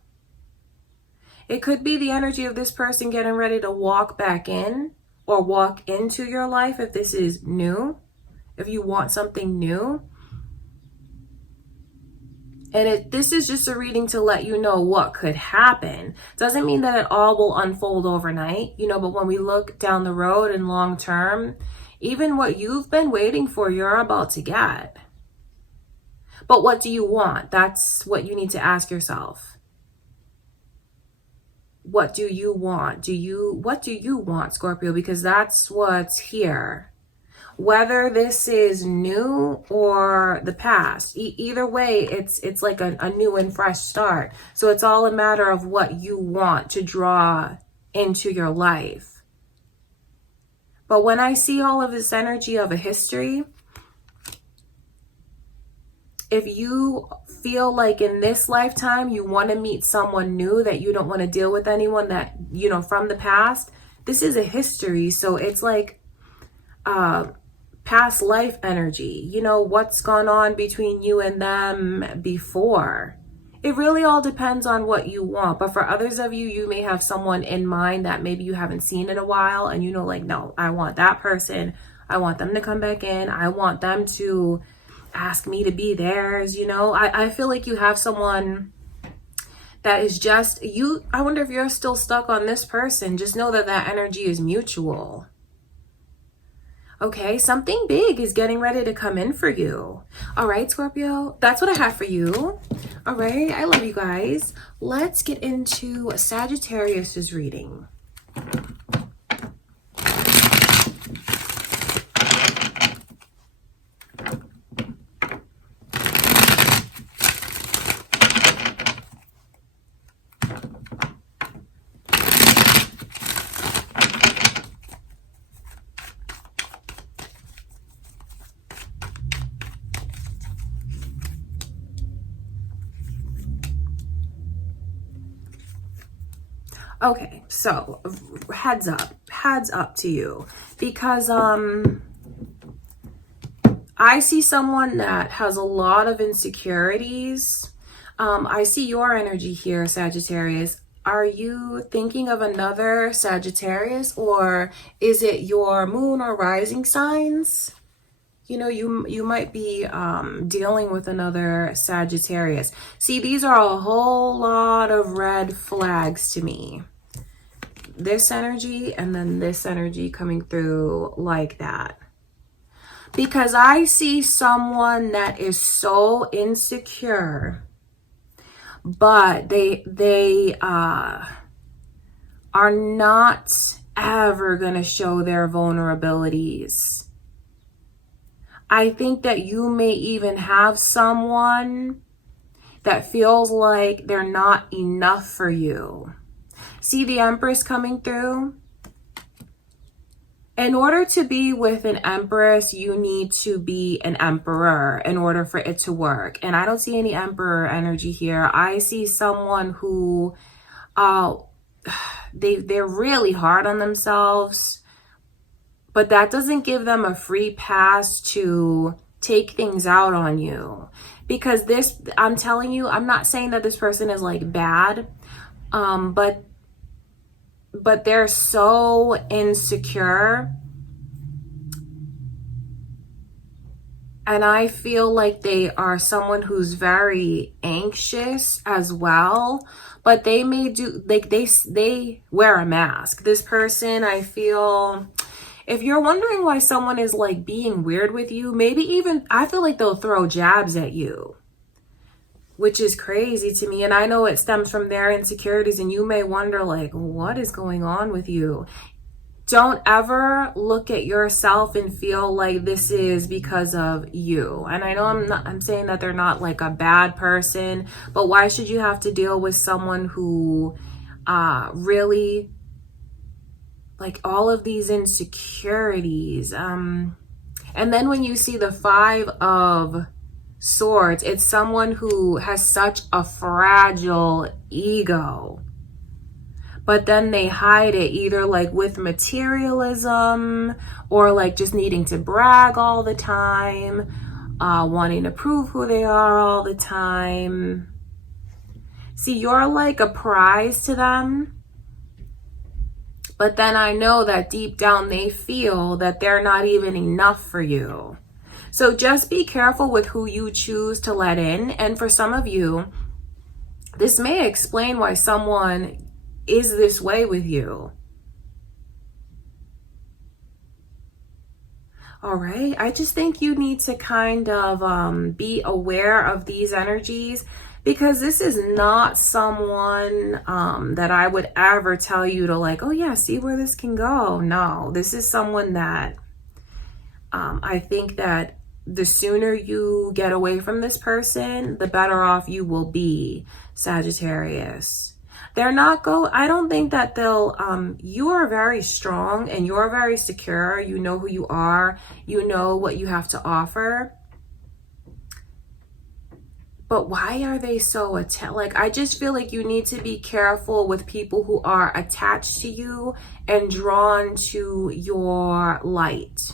It could be the energy of this person getting ready to walk back in or walk into your life if this is new, if you want something new. And this is just a reading to let you know what could happen. Doesn't mean that it all will unfold overnight, you know, but when we look down the road and long term, even what you've been waiting for, you're about to get. But what do you want? That's what you need to ask yourself. What do you want? What do you want, Scorpio? Because that's what's here. Whether this is new or the past, either way, it's like a new and fresh start. So it's all a matter of what you want to draw into your life. But when I see all of this energy of a history, if you feel like in this lifetime you want to meet someone new, that you don't want to deal with anyone that, you know, from the past, this is a history. So it's like past life energy, you know, what's gone on between you and them before. It really all depends on what you want. But for others of you, you may have someone in mind that maybe you haven't seen in a while, and you know, like, no, I want that person. I want them to come back in. I want them to ask me to be theirs. You know, I feel like you have someone that is just you. I wonder if you're still stuck on this person. Just know that that energy is mutual. Okay, something big is getting ready to come in for you. All right, Scorpio, that's what I have for you. All right, I love you guys. Let's get into Sagittarius's reading. Okay, so heads up to you, because I see someone that has a lot of insecurities. I see your energy here, Sagittarius. Are you thinking of another Sagittarius, or is it your moon or rising signs? You know, you might be dealing with another Sagittarius. See, these are a whole lot of red flags to me. This energy and then this energy coming through like that. Because I see someone that is so insecure, but they are not ever going to show their vulnerabilities. I think that you may even have someone that feels like they're not enough for you. See the Empress coming through? In order to be with an Empress, you need to be an Emperor in order for it to work. And I don't see any Emperor energy here. I see someone who, they're really hard on themselves, but that doesn't give them a free pass to take things out on you. Because this, I'm telling you, I'm not saying that this person is like bad, but they're so insecure. And I feel like they are someone who's very anxious as well. But they may do, like, they wear a mask. This person, I feel, if you're wondering why someone is like being weird with you, maybe even, I feel like they'll throw jabs at you, which is crazy to me. And I know it stems from their insecurities, and you may wonder, like, what is going on with you? Don't ever look at yourself and feel like this is because of you. And I know I'm saying that they're not like a bad person, but why should you have to deal with someone who really, like, all of these insecurities? And then when you see the 5 of Swords, it's someone who has such a fragile ego, but then they hide it either like with materialism or like just needing to brag all the time, wanting to prove who they are all the time. See, you're like a prize to them, but then I know that deep down they feel that they're not even enough for you. So just be careful with who you choose to let in. And for some of you, this may explain why someone is this way with you. All right. I just think you need to kind of be aware of these energies, because this is not someone that I would ever tell you to like, oh yeah, see where this can go. No, this is someone that I think that the sooner you get away from this person, the better off you will be, Sagittarius. I don't think that you are very strong and you're very secure. You know who you are. You know what you have to offer. But why are they so attached? Like, I just feel like you need to be careful with people who are attached to you and drawn to your light.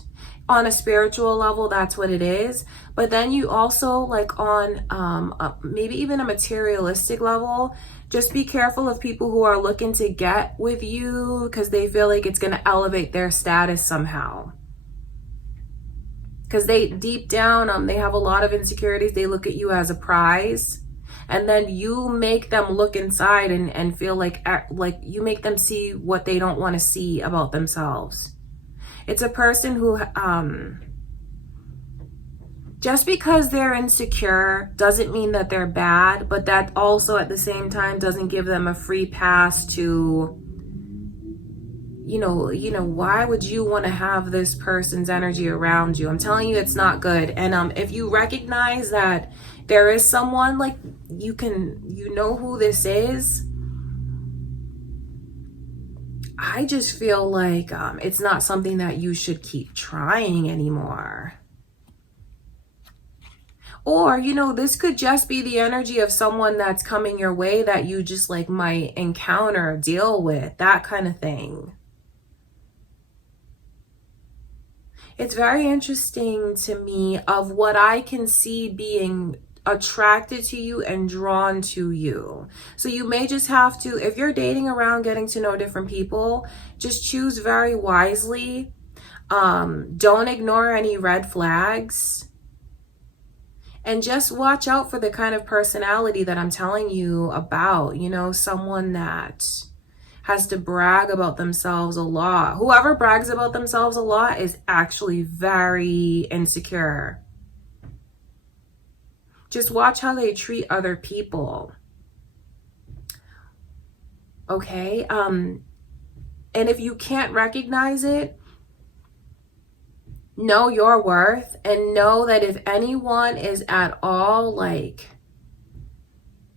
on a spiritual level, that's what it is. But then you also, like, on maybe even a materialistic level, just be careful of people who are looking to get with you because they feel like it's going to elevate their status somehow. Because they, deep down, they have a lot of insecurities. They look at you as a prize. And then you make them look inside and feel like you make them see what they don't want to see about themselves. It's a person who, just because they're insecure doesn't mean that they're bad, but that also at the same time doesn't give them a free pass to, you know, why would you want to have this person's energy around you? I'm telling you, it's not good. And if you recognize that there is someone, like, you know who this is, I just feel like it's not something that you should keep trying anymore. Or, you know, this could just be the energy of someone that's coming your way that you just like might encounter, deal with, that kind of thing. It's very interesting to me of what I can see being attracted to you and drawn to you. So you may just have to, if you're dating around, getting to know different people, just choose very wisely. Don't ignore any red flags. And just watch out for the kind of personality that I'm telling you about. You know, someone that has to brag about themselves a lot. Whoever brags about themselves a lot is actually very insecure. Just watch how they treat other people. Okay? And if you can't recognize it, know your worth and know that if anyone is at all like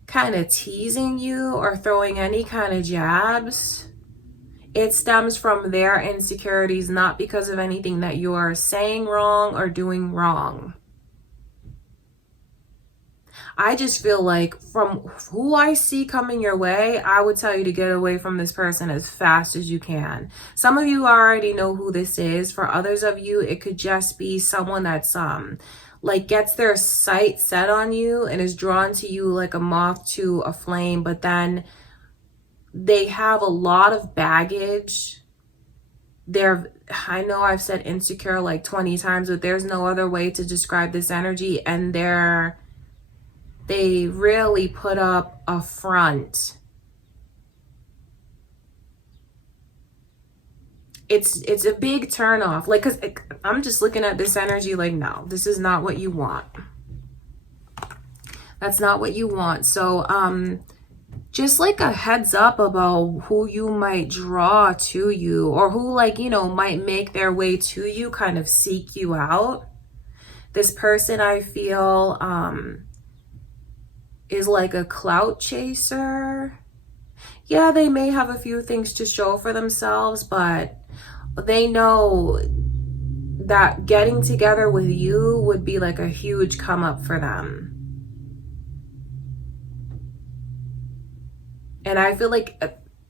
kind of teasing you or throwing any kind of jabs, it stems from their insecurities, not because of anything that you're saying wrong or doing wrong. I just feel like from who I see coming your way, I would tell you to get away from this person as fast as you can. Some of you already know who this is. For others of you, it could just be someone that's like gets their sight set on you and is drawn to you like a moth to a flame, but then they have a lot of baggage. I know I've said insecure like 20 times, but there's no other way to describe this energy, and they really put up a front. It's a big turn off. Like, cause I'm just looking at this energy like, no, this is not what you want. That's not what you want. So, just like a heads up about who you might draw to you, or who, like, you know, might make their way to you, kind of seek you out. This person, I feel, is like a clout chaser. Yeah, they may have a few things to show for themselves, but they know that getting together with you would be like a huge come up for them. And I feel like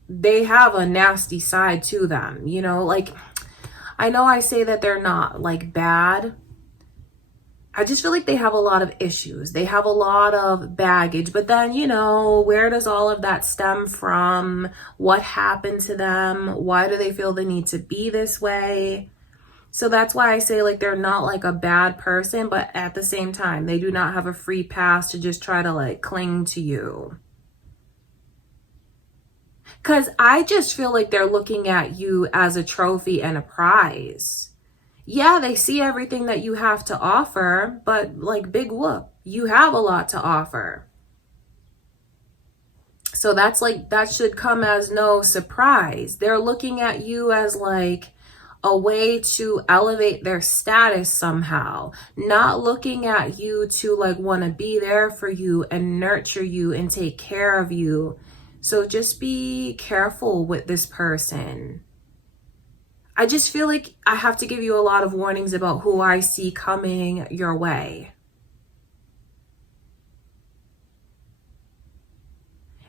they have a nasty side to them, you know, like, I know I say that they're not like bad. I just feel like they have a lot of issues. They have a lot of baggage. But then, you know, where does all of that stem from? What happened to them? Why do they feel the need to be this way? So that's why I say, like, they're not like a bad person, but at the same time, they do not have a free pass to just try to like cling to you. Because I just feel like they're looking at you as a trophy and a prize. Yeah, they see everything that you have to offer, but like, big whoop, you have a lot to offer. So that's like, that should come as no surprise. They're looking at you as like a way to elevate their status somehow, not looking at you to like want to be there for you and nurture you and take care of you. So just be careful with this person. I just feel like I have to give you a lot of warnings about who I see coming your way.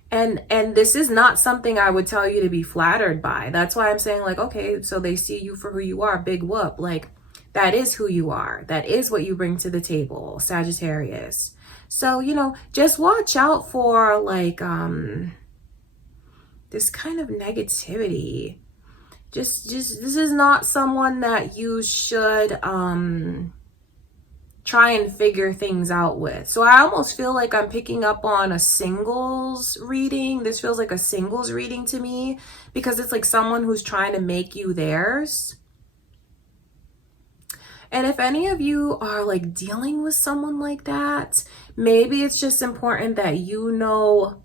And this is not something I would tell you to be flattered by. That's why I'm saying, like, okay, so they see you for who you are, big whoop. Like, That is who you are. That is what you bring to the table, Sagittarius. So, you know, just watch out for like this kind of negativity. Just this is not someone that you should try and figure things out with. So I almost feel like I'm picking up on a singles reading. This feels like a singles reading to me, because it's like someone who's trying to make you theirs. And if any of you are like dealing with someone like that, maybe it's just important that you know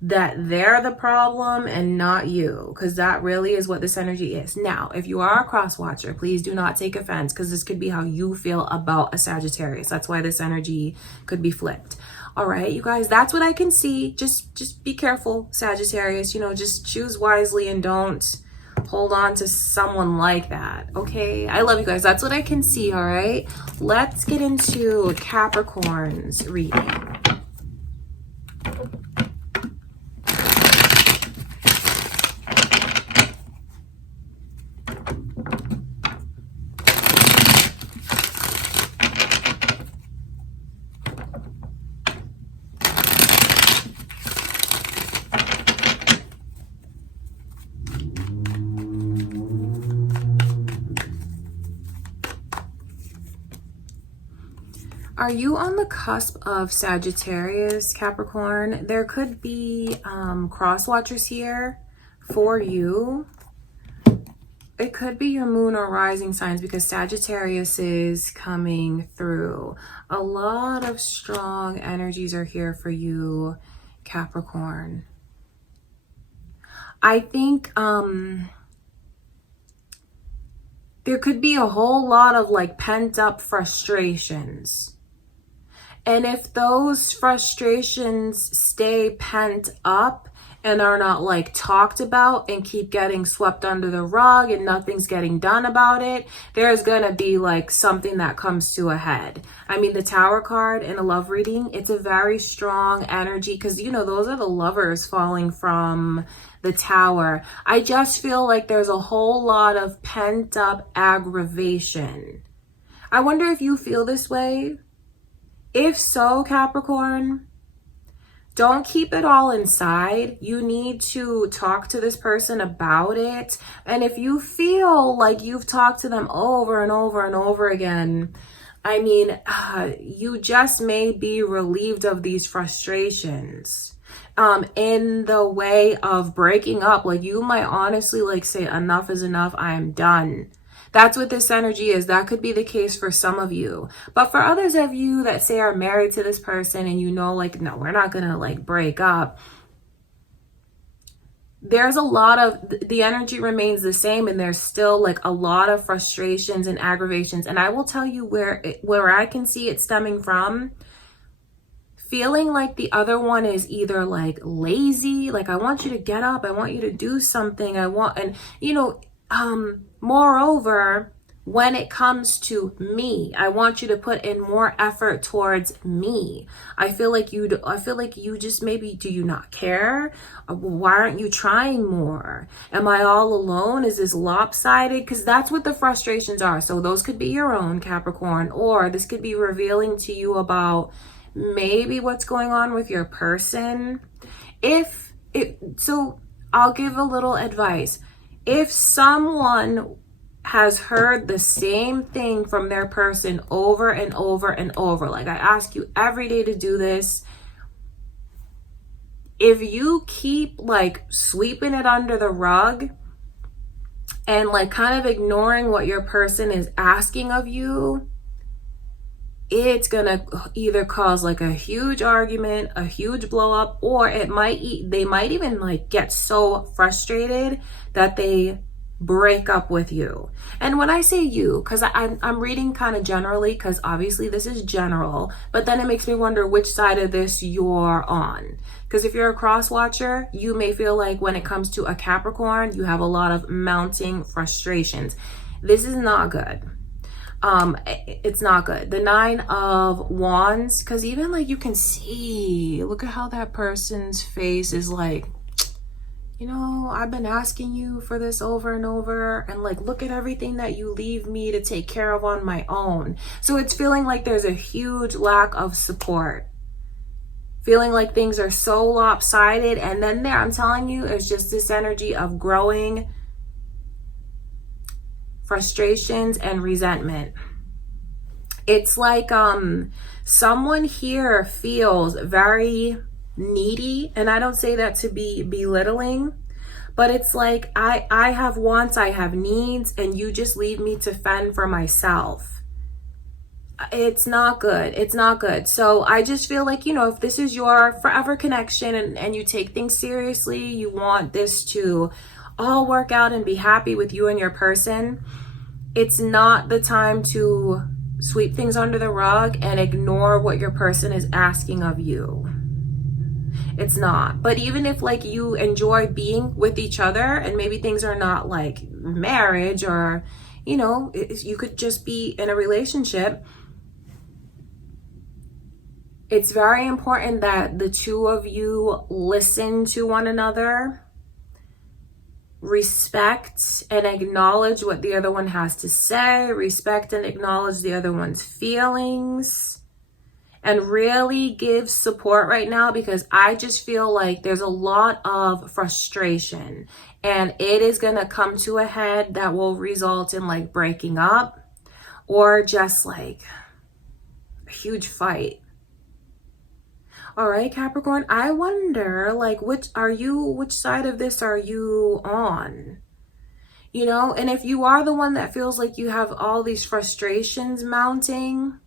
that they're the problem and not you, because that really is what this energy is. Now, if you are a cross watcher, please do not take offense, because this could be how you feel about a Sagittarius. That's why this energy could be flipped. All right, you guys, that's what I can see. Just be careful, Sagittarius. You know, just choose wisely and don't hold on to someone like that. Okay, I love you guys. That's what I can see. All right, let's get into Capricorn's reading. Are you on the cusp of Sagittarius, Capricorn? There could be cross watchers here for you. It could be your moon or rising signs, because Sagittarius is coming through. A lot of strong energies are here for you, Capricorn. I think there could be a whole lot of like pent up frustrations. And if those frustrations stay pent up and are not like talked about and keep getting swept under the rug and nothing's getting done about it, there's gonna be like something that comes to a head. I mean, the Tower card in a love reading, it's a very strong energy, because, you know, those are the lovers falling from the Tower. I just feel like there's a whole lot of pent up aggravation. I wonder if you feel this way. If so, Capricorn, don't keep it all inside. You need to talk to this person about it. And if you feel like you've talked to them over and over and over again, I mean, you just may be relieved of these frustrations in the way of breaking up. Like, you might honestly like say, enough is enough, I am done. That's what this energy is. That could be the case for some of you. But for others of you that say are married to this person and you know, like, no, we're not gonna like break up, there's a lot of, the energy remains the same, and there's still like a lot of frustrations and aggravations. And I will tell you where I can see it stemming from. Feeling like the other one is either like lazy, like, I want you to get up, I want you to do something, and you know, moreover, when it comes to me, I want you to put in more effort towards me. I feel like you just maybe, do you not care? Why aren't you trying more? Am I all alone? Is this lopsided? Because that's what the frustrations are. So those could be your own, Capricorn, or this could be revealing to you about maybe what's going on with your person. So I'll give a little advice. If someone has heard the same thing from their person over and over and over, like I ask you every day to do this, if you keep like sweeping it under the rug and like kind of ignoring what your person is asking of you, it's gonna either cause like a huge argument, a huge blow up, or they might even like get so frustrated that they break up with you. And when I say you, because I'm reading kind of generally, because obviously this is general, but then it makes me wonder which side of this you're on. Because if you're a cross watcher, you may feel like when it comes to a Capricorn, you have a lot of mounting frustrations. This is not good. It's not good. The 9 of Wands, because even like you can see, look at how that person's face is like, you know, I've been asking you for this over and over, and like, look at everything that you leave me to take care of on my own. So it's feeling like there's a huge lack of support. Feeling like things are so lopsided. And then I'm telling you, it's just this energy of growing frustrations and resentment. It's like someone here feels very needy, and I don't say that to be belittling, but it's like I have wants, I have needs, and you just leave me to fend for myself. It's not good. It's not good. So I just feel like, you know, if this is your forever connection and you take things seriously, you want this to all work out and be happy with you and your person, it's not the time to sweep things under the rug and ignore what your person is asking of you. It's not. But even if like you enjoy being with each other and maybe things are not like marriage, or, you know, you could just be in a relationship, it's very important that the two of you listen to one another, respect and acknowledge what the other one has to say, respect and acknowledge the other one's feelings, and really give support right now, because I just feel like there's a lot of frustration and it is going to come to a head that will result in like breaking up or just like a huge fight. All right, Capricorn, I wonder, like, which side of this are you on? You know, and if you are the one that feels like you have all these frustrations mounting,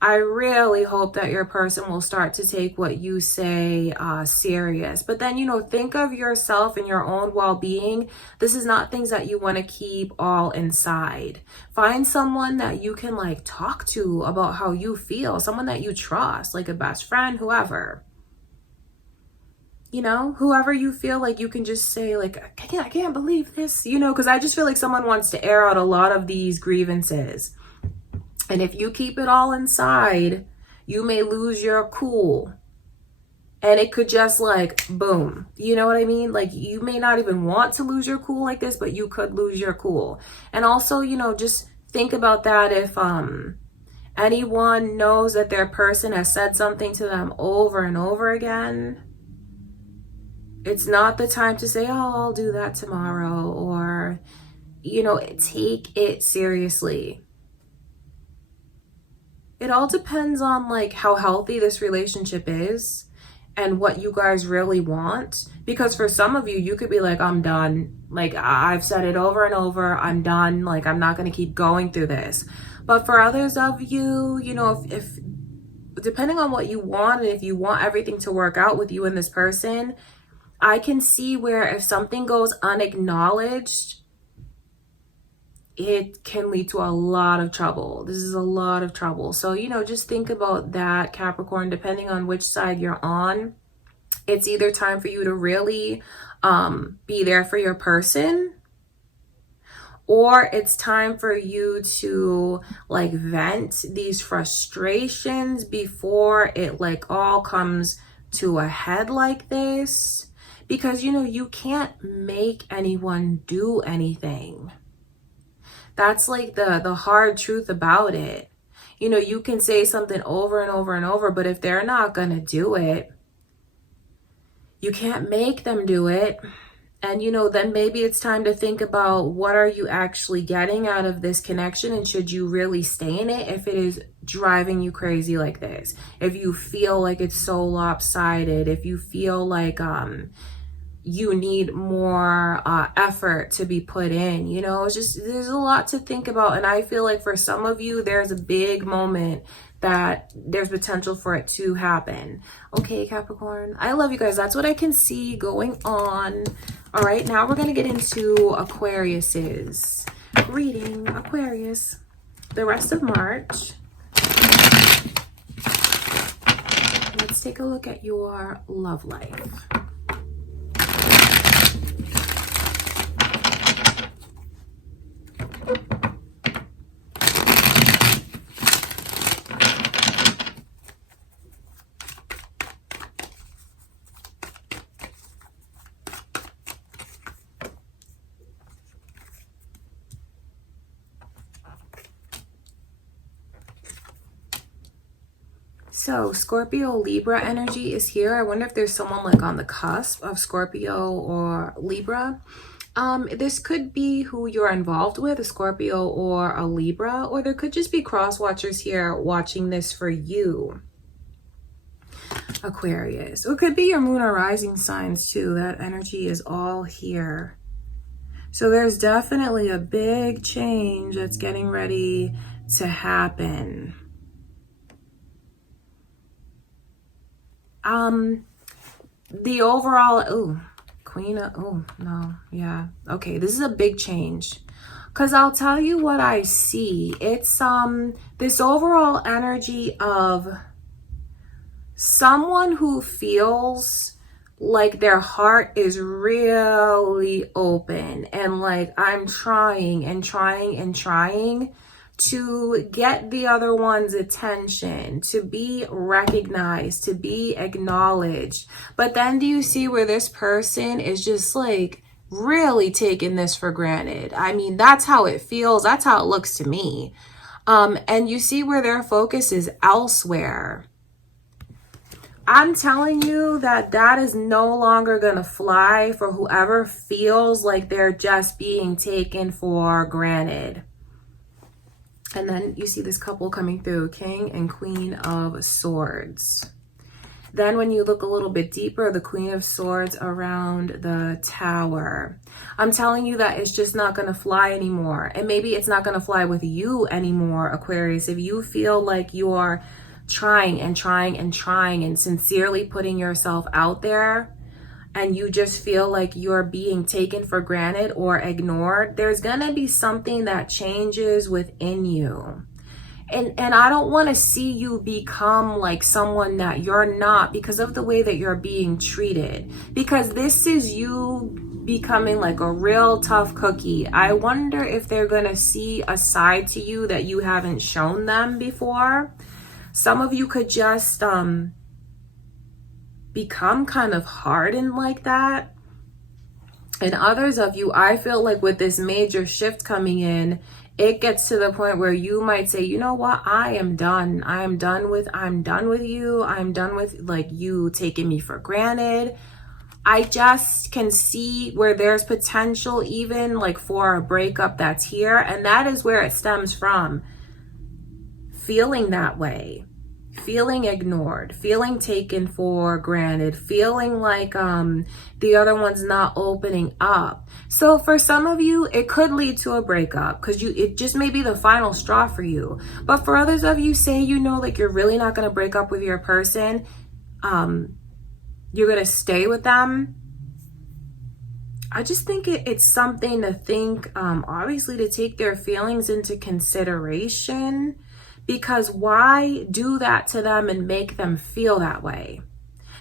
I really hope that your person will start to take what you say serious. But then, you know, think of yourself and your own well-being. This is not things that you want to keep all inside. Find someone that you can like talk to about how you feel, someone that you trust, like a best friend, whoever. You know, whoever you feel like you can just say like, I can't believe this, you know, because I just feel like someone wants to air out a lot of these grievances. And if you keep it all inside, you may lose your cool. And it could just like, boom. You know what I mean? Like, you may not even want to lose your cool like this, but you could lose your cool. And also, you know, just think about that. If anyone knows that their person has said something to them over and over again, it's not the time to say, oh, I'll do that tomorrow. Or, you know, take it seriously. It all depends on like how healthy this relationship is and what you guys really want. Because for some of you, you could be like, I'm done. Like, I've said it over and over. I'm done. Like, I'm not going to keep going through this. But for others of you, you know, if depending on what you want, and if you want everything to work out with you and this person, I can see where if something goes unacknowledged, it can lead to a lot of trouble. This is a lot of trouble. So, you know, just think about that, Capricorn, depending on which side you're on. It's either time for you to really be there for your person, or it's time for you to like vent these frustrations before it like all comes to a head like this. Because, you know, you can't make anyone do anything. That's like the hard truth about it. You know, you can say something over and over and over, but if they're not going to do it, you can't make them do it. And, you know, then maybe it's time to think about what are you actually getting out of this connection, and should you really stay in it if it is driving you crazy like this? If you feel like it's so lopsided, if you feel like you need more effort to be put in, you know, it's just, there's a lot to think about. And I feel like for some of you, there's a big moment that there's potential for it to happen. Okay, Capricorn, I love you guys. That's what I can see going on. All right, now we're going to get into Aquarius's reading. Aquarius, the rest of March. Let's take a look at your love life. So Scorpio Libra energy is here. I wonder if there's someone like on the cusp of Scorpio or Libra. This could be who you're involved with, a Scorpio or a Libra, or there could just be cross watchers here watching this for you, Aquarius. Or it could be your moon or rising signs too. That energy is all here. So there's definitely a big change that's getting ready to happen. The overall, Queen of, no, yeah. Okay, this is a big change. Because I'll tell you what I see. It's this overall energy of someone who feels like their heart is really open and like I'm trying and trying and trying to get the other one's attention, to be recognized, to be acknowledged. But then do you see where this person is just like really taking this for granted? I mean, that's how it feels. That's how it looks to me. And you see where their focus is elsewhere. I'm telling you that that is no longer going to fly for whoever feels like they're just being taken for granted. And then you see this couple coming through, King and Queen of Swords. Then when you look a little bit deeper, the Queen of Swords around the Tower. I'm telling you that it's just not going to fly anymore. And maybe it's not going to fly with you anymore, Aquarius. If you feel like you are trying and trying and trying and sincerely putting yourself out there, and you just feel like you're being taken for granted or ignored, there's gonna be something that changes within you. And I don't want to see you become like someone that you're not because of the way that you're being treated. Because this is you becoming like a real tough cookie. I wonder if they're gonna see a side to you that you haven't shown them before. Some of you could just become kind of hardened like that. And others of you, I feel like with this major shift coming in, it gets to the point where you might say, you know what, I am done. I'm done with you. I'm done with like you taking me for granted. I just can see where there's potential even like for a breakup that's here. And that is where it stems from. Feeling that way. Feeling ignored, feeling taken for granted, feeling like the other one's not opening up. So for some of you, it could lead to a breakup because it just may be the final straw for you. But for others of you, say you know like you're really not going to break up with your person, you're going to stay with them. I just think it's something to think, obviously to take their feelings into consideration. Because why do that to them and make them feel that way?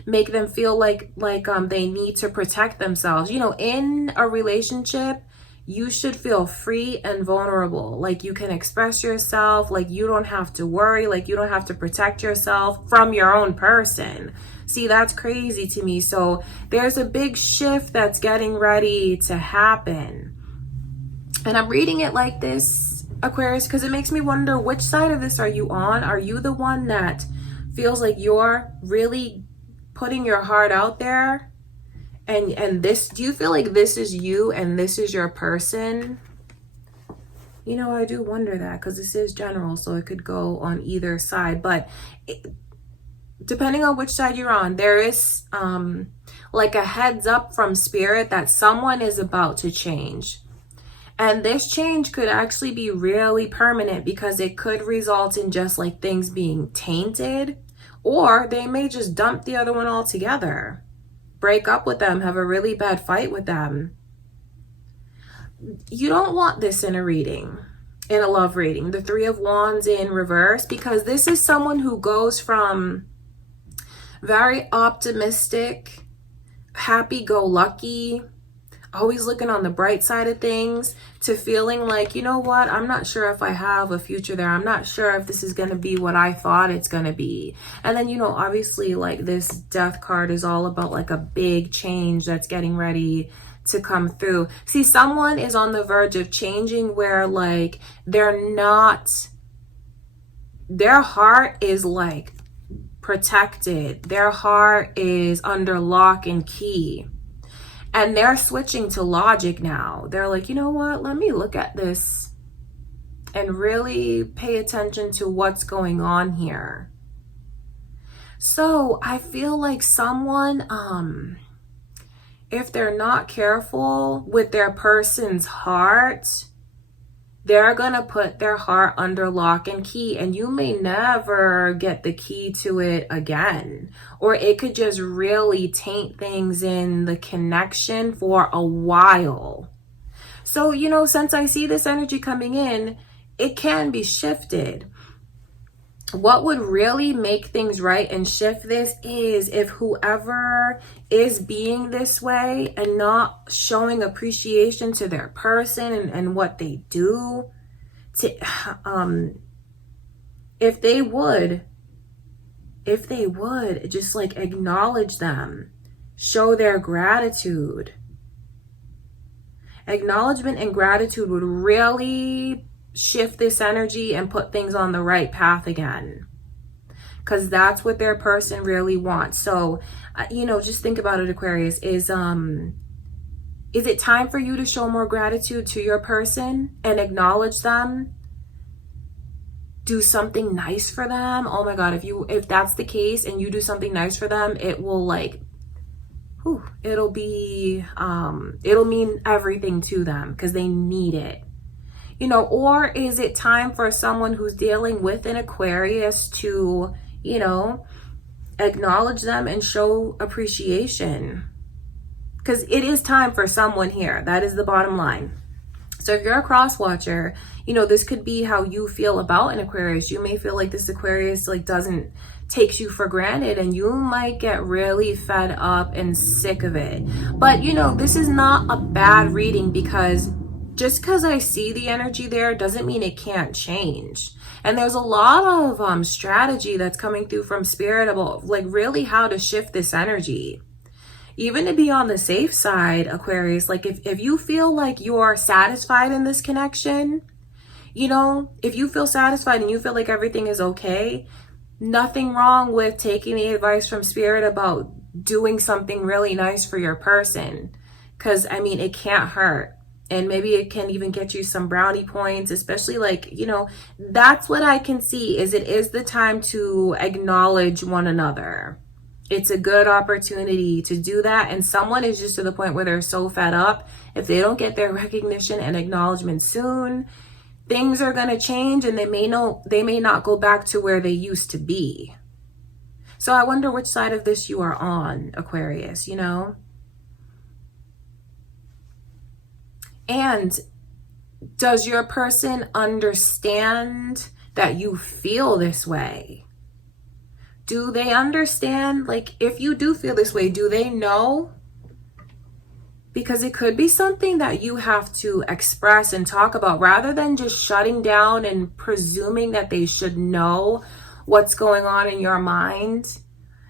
Make them feel like they need to protect themselves. You know, in a relationship, you should feel free and vulnerable. Like you can express yourself, like you don't have to worry, like you don't have to protect yourself from your own person. See, that's crazy to me. So there's a big shift that's getting ready to happen. And I'm reading it like this, Aquarius, because it makes me wonder, which side of this are you on? Are you the one that feels like you're really putting your heart out there? And this, do you feel like this is you and this is your person? You know, I do wonder that because this is general, so it could go on either side. But depending on which side you're on, there is like a heads up from spirit that someone is about to change. And this change could actually be really permanent because it could result in just like things being tainted, or they may just dump the other one altogether, break up with them, have a really bad fight with them. You don't want this in a reading, in a love reading, the Three of Wands in reverse, because this is someone who goes from very optimistic, happy-go-lucky, always looking on the bright side of things, to feeling like, you know what, I'm not sure if I have a future there. I'm not sure if this is going to be what I thought it's going to be. And then, you know, obviously like this Death card is all about like a big change that's getting ready to come through. See, someone is on the verge of changing where like their heart is like protected. Their heart is under lock and key. And they're switching to logic now. They're like, you know what? Let me look at this and really pay attention to what's going on here. So I feel like someone, if they're not careful with their person's heart, they're gonna put their heart under lock and key, and you may never get the key to it again. Or it could just really taint things in the connection for a while. So, you know, since I see this energy coming in, it can be shifted. What would really make things right and shift this is if whoever is being this way and not showing appreciation to their person and what they do, if they would just like acknowledge them, show their gratitude. Acknowledgement and gratitude would really shift this energy and put things on the right path again, because that's what their person really wants. So you know, just think about it, Aquarius. Is it time for you to show more gratitude to your person and acknowledge them? Do something nice for them. Oh my God, if that's the case and you do something nice for them, it will like, it'll mean everything to them because they need it. You know, or is it time for someone who's dealing with an Aquarius to, you know, acknowledge them and show appreciation? Because it is time for someone here. That is the bottom line. So if you're a cross watcher, you know, this could be how you feel about an Aquarius. You may feel like this Aquarius like takes you for granted, and you might get really fed up and sick of it. But you know, this is not a bad reading, because just because I see the energy there doesn't mean it can't change. And there's a lot of strategy that's coming through from Spirit about like really how to shift this energy. Even to be on the safe side, Aquarius, like if you feel like you're satisfied in this connection, you know, if you feel satisfied and you feel like everything is okay, nothing wrong with taking the advice from Spirit about doing something really nice for your person. Because, I mean, it can't hurt. And maybe it can even get you some brownie points, especially like, you know, that's what I can see is it is the time to acknowledge one another. It's a good opportunity to do that. And someone is just to the point where they're so fed up. If they don't get their recognition and acknowledgement soon, things are going to change, and they may not go back to where they used to be. So I wonder which side of this you are on, Aquarius, you know? And does your person understand that you feel this way? Do they understand? Like, if you do feel this way, do they know? Because it could be something that you have to express and talk about, rather than just shutting down and presuming that they should know what's going on in your mind.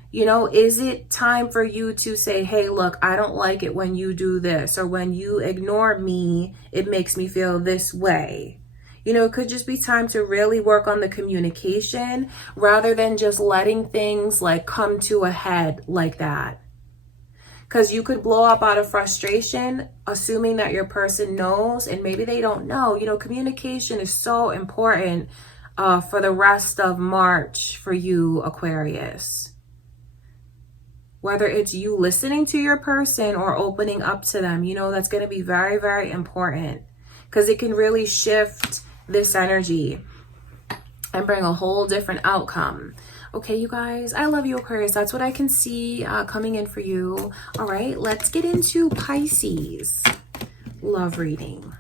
You know, is it time for you to say, hey, look, I don't like it when you do this, or when you ignore me, it makes me feel this way. You know, it could just be time to really work on the communication rather than just letting things like come to a head like that. Because you could blow up out of frustration, assuming that your person knows, and maybe they don't know. You know, communication is so important for the rest of March for you, Aquarius. Whether it's you listening to your person or opening up to them, you know, that's going to be very, very important, because it can really shift this energy and bring a whole different outcome. Okay, you guys, I love you, Aquarius. That's what I can see coming in for you. All right, let's get into Pisces love reading.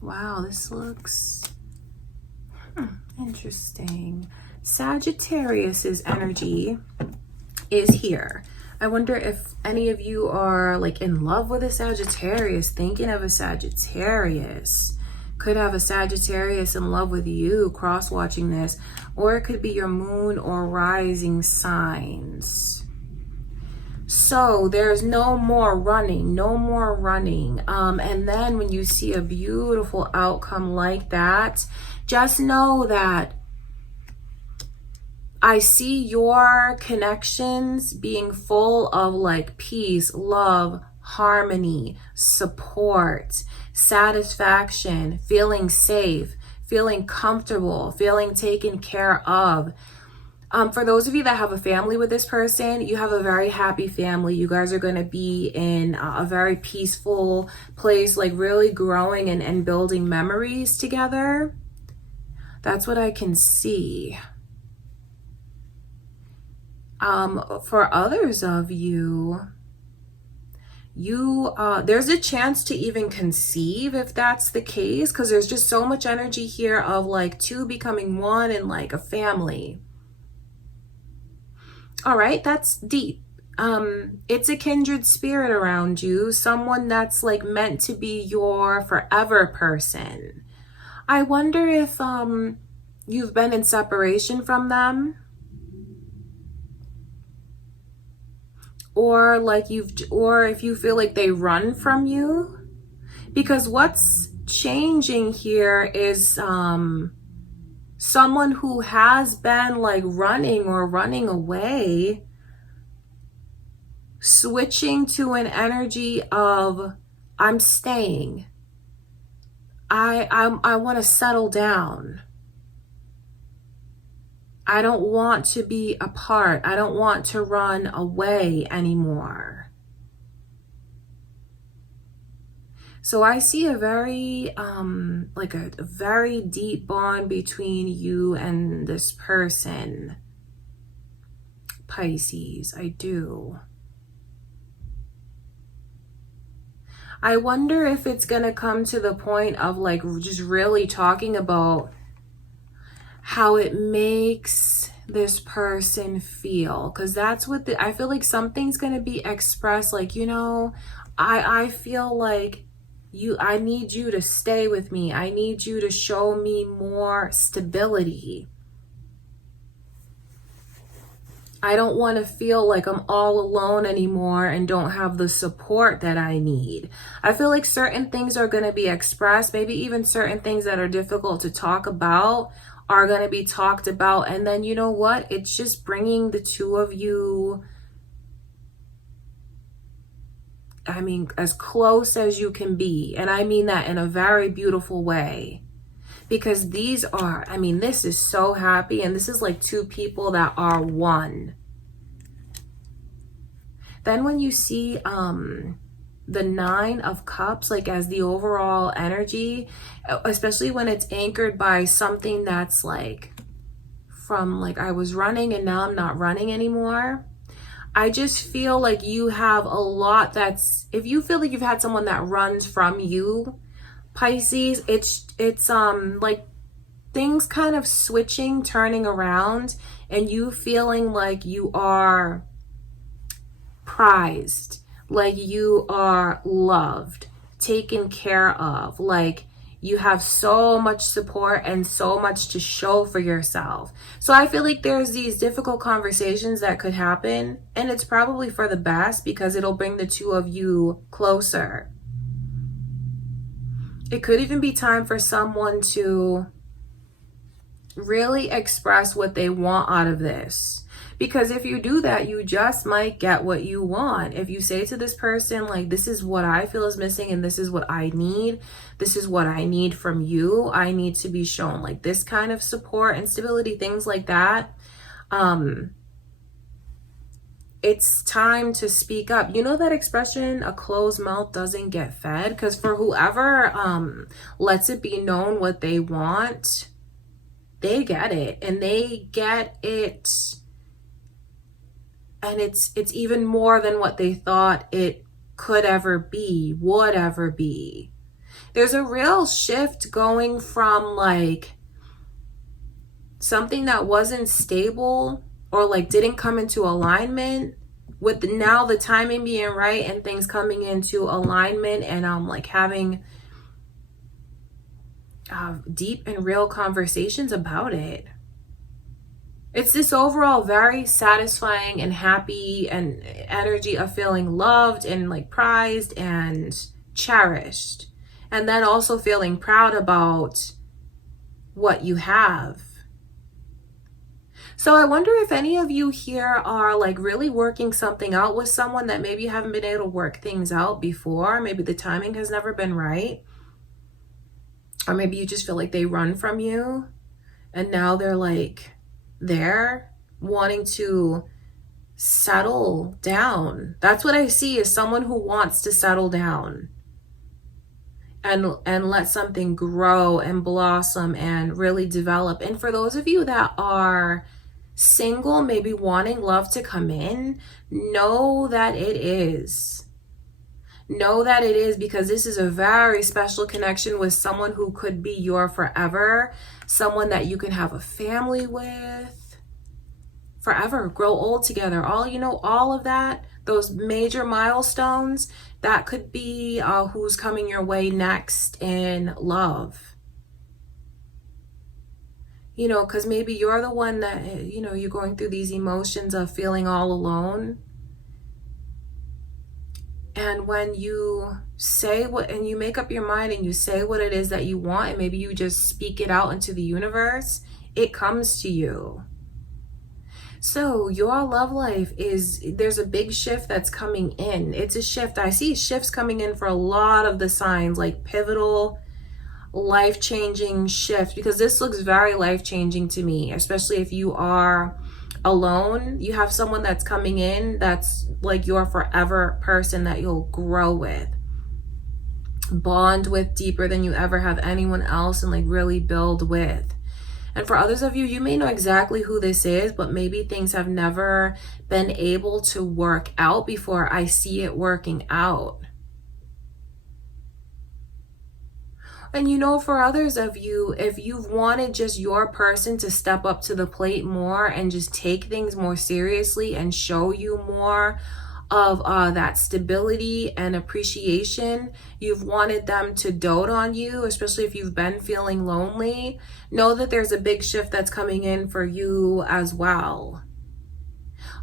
Wow, this looks... Interesting. Sagittarius's energy is here. I wonder if any of you are like in love with a Sagittarius, thinking of a Sagittarius. Could have a Sagittarius in love with you, cross-watching this, or it could be your moon or rising signs. So there's no more running, no more running. And then when you see a beautiful outcome like that, just know that I see your connections being full of like peace, love, harmony, support, satisfaction, feeling safe, feeling comfortable, feeling taken care of. For those of you that have a family with this person, you have a very happy family. You guys are going to be in a very peaceful place, like really growing and building memories together. That's what I can see. For others of you, there's a chance to even conceive if that's the case, because there's just so much energy here of like two becoming one and like a family. All right, that's deep. It's a kindred spirit around you, someone that's like meant to be your forever person. I wonder if you've been in separation from them, or like or if you feel like they run from you, because what's changing here is someone who has been like running or running away, switching to an energy of I'm staying. I want to settle down. I don't want to be apart. I don't want to run away anymore. So I see a very, like a very deep bond between you and this person, Pisces. I do. I wonder if it's going to come to the point of like just really talking about how it makes this person feel, because that's what I feel like something's going to be expressed, like, you know, I feel like I need you to stay with me. I need you to show me more stability. I don't want to feel like I'm all alone anymore and don't have the support that I need. I feel like certain things are going to be expressed, maybe even certain things that are difficult to talk about are going to be talked about. And then you know what? It's just bringing the two of you, I mean, as close as you can be. And I mean that in a very beautiful way. Because these are, I mean, this is so happy. And this is like two people that are one. Then when you see the 9 of Cups, like as the overall energy, especially when it's anchored by something that's like from like I was running and now I'm not running anymore. I just feel like you have a lot that's, if you feel like you've had someone that runs from you, Pisces, it's like things kind of switching, turning around, and you feeling like you are prized, like you are loved, taken care of, like you have so much support and so much to show for yourself. So I feel like there's these difficult conversations that could happen, and it's probably for the best because it'll bring the two of you closer. It could even be time for someone to really express what they want out of this. Because if you do that, you just might get what you want. If you say to this person, like, this is what I feel is missing and this is what I need. This is what I need from you. I need to be shown like this kind of support and stability, things like that. It's time to speak up. You know that expression, a closed mouth doesn't get fed? Because for whoever lets it be known what they want, they get it. And they get it. And it's even more than what they thought it could ever be, would ever be. There's a real shift going from like something that wasn't stable or like didn't come into alignment, with now the timing being right and things coming into alignment, and like having deep and real conversations about it. It's this overall very satisfying and happy and energy of feeling loved and like prized and cherished, and then also feeling proud about what you have. So I wonder if any of you here are like really working something out with someone that maybe you haven't been able to work things out before. Maybe the timing has never been right. Or maybe you just feel like they run from you and now they're like there wanting to settle down. That's what I see, is someone who wants to settle down and let something grow and blossom and really develop. And for those of you that are single, maybe wanting love to come in, know that it is. Know that it is, because this is a very special connection with someone who could be your forever, someone that you can have a family with forever, grow old together, all of that, those major milestones, that could be who's coming your way next in love. Because maybe you're the one that, you're going through these emotions of feeling all alone. And when you say and you make up your mind and you say what it is that you want, and maybe you just speak it out into the universe, it comes to you. So your love life there's a big shift that's coming in. It's a shift. I see shifts coming in for a lot of the signs, like pivotal, life-changing shift, because this looks very life-changing to me, especially if you are alone. You have someone that's coming in that's like your forever person that you'll grow with, bond with deeper than you ever have anyone else, and like really build with. And for others of you, you may know exactly who this is, but maybe things have never been able to work out before. I see it working out. And for others of you, if you've wanted just your person to step up to the plate more and just take things more seriously and show you more of that stability and appreciation, you've wanted them to dote on you, especially if you've been feeling lonely, know that there's a big shift that's coming in for you as well.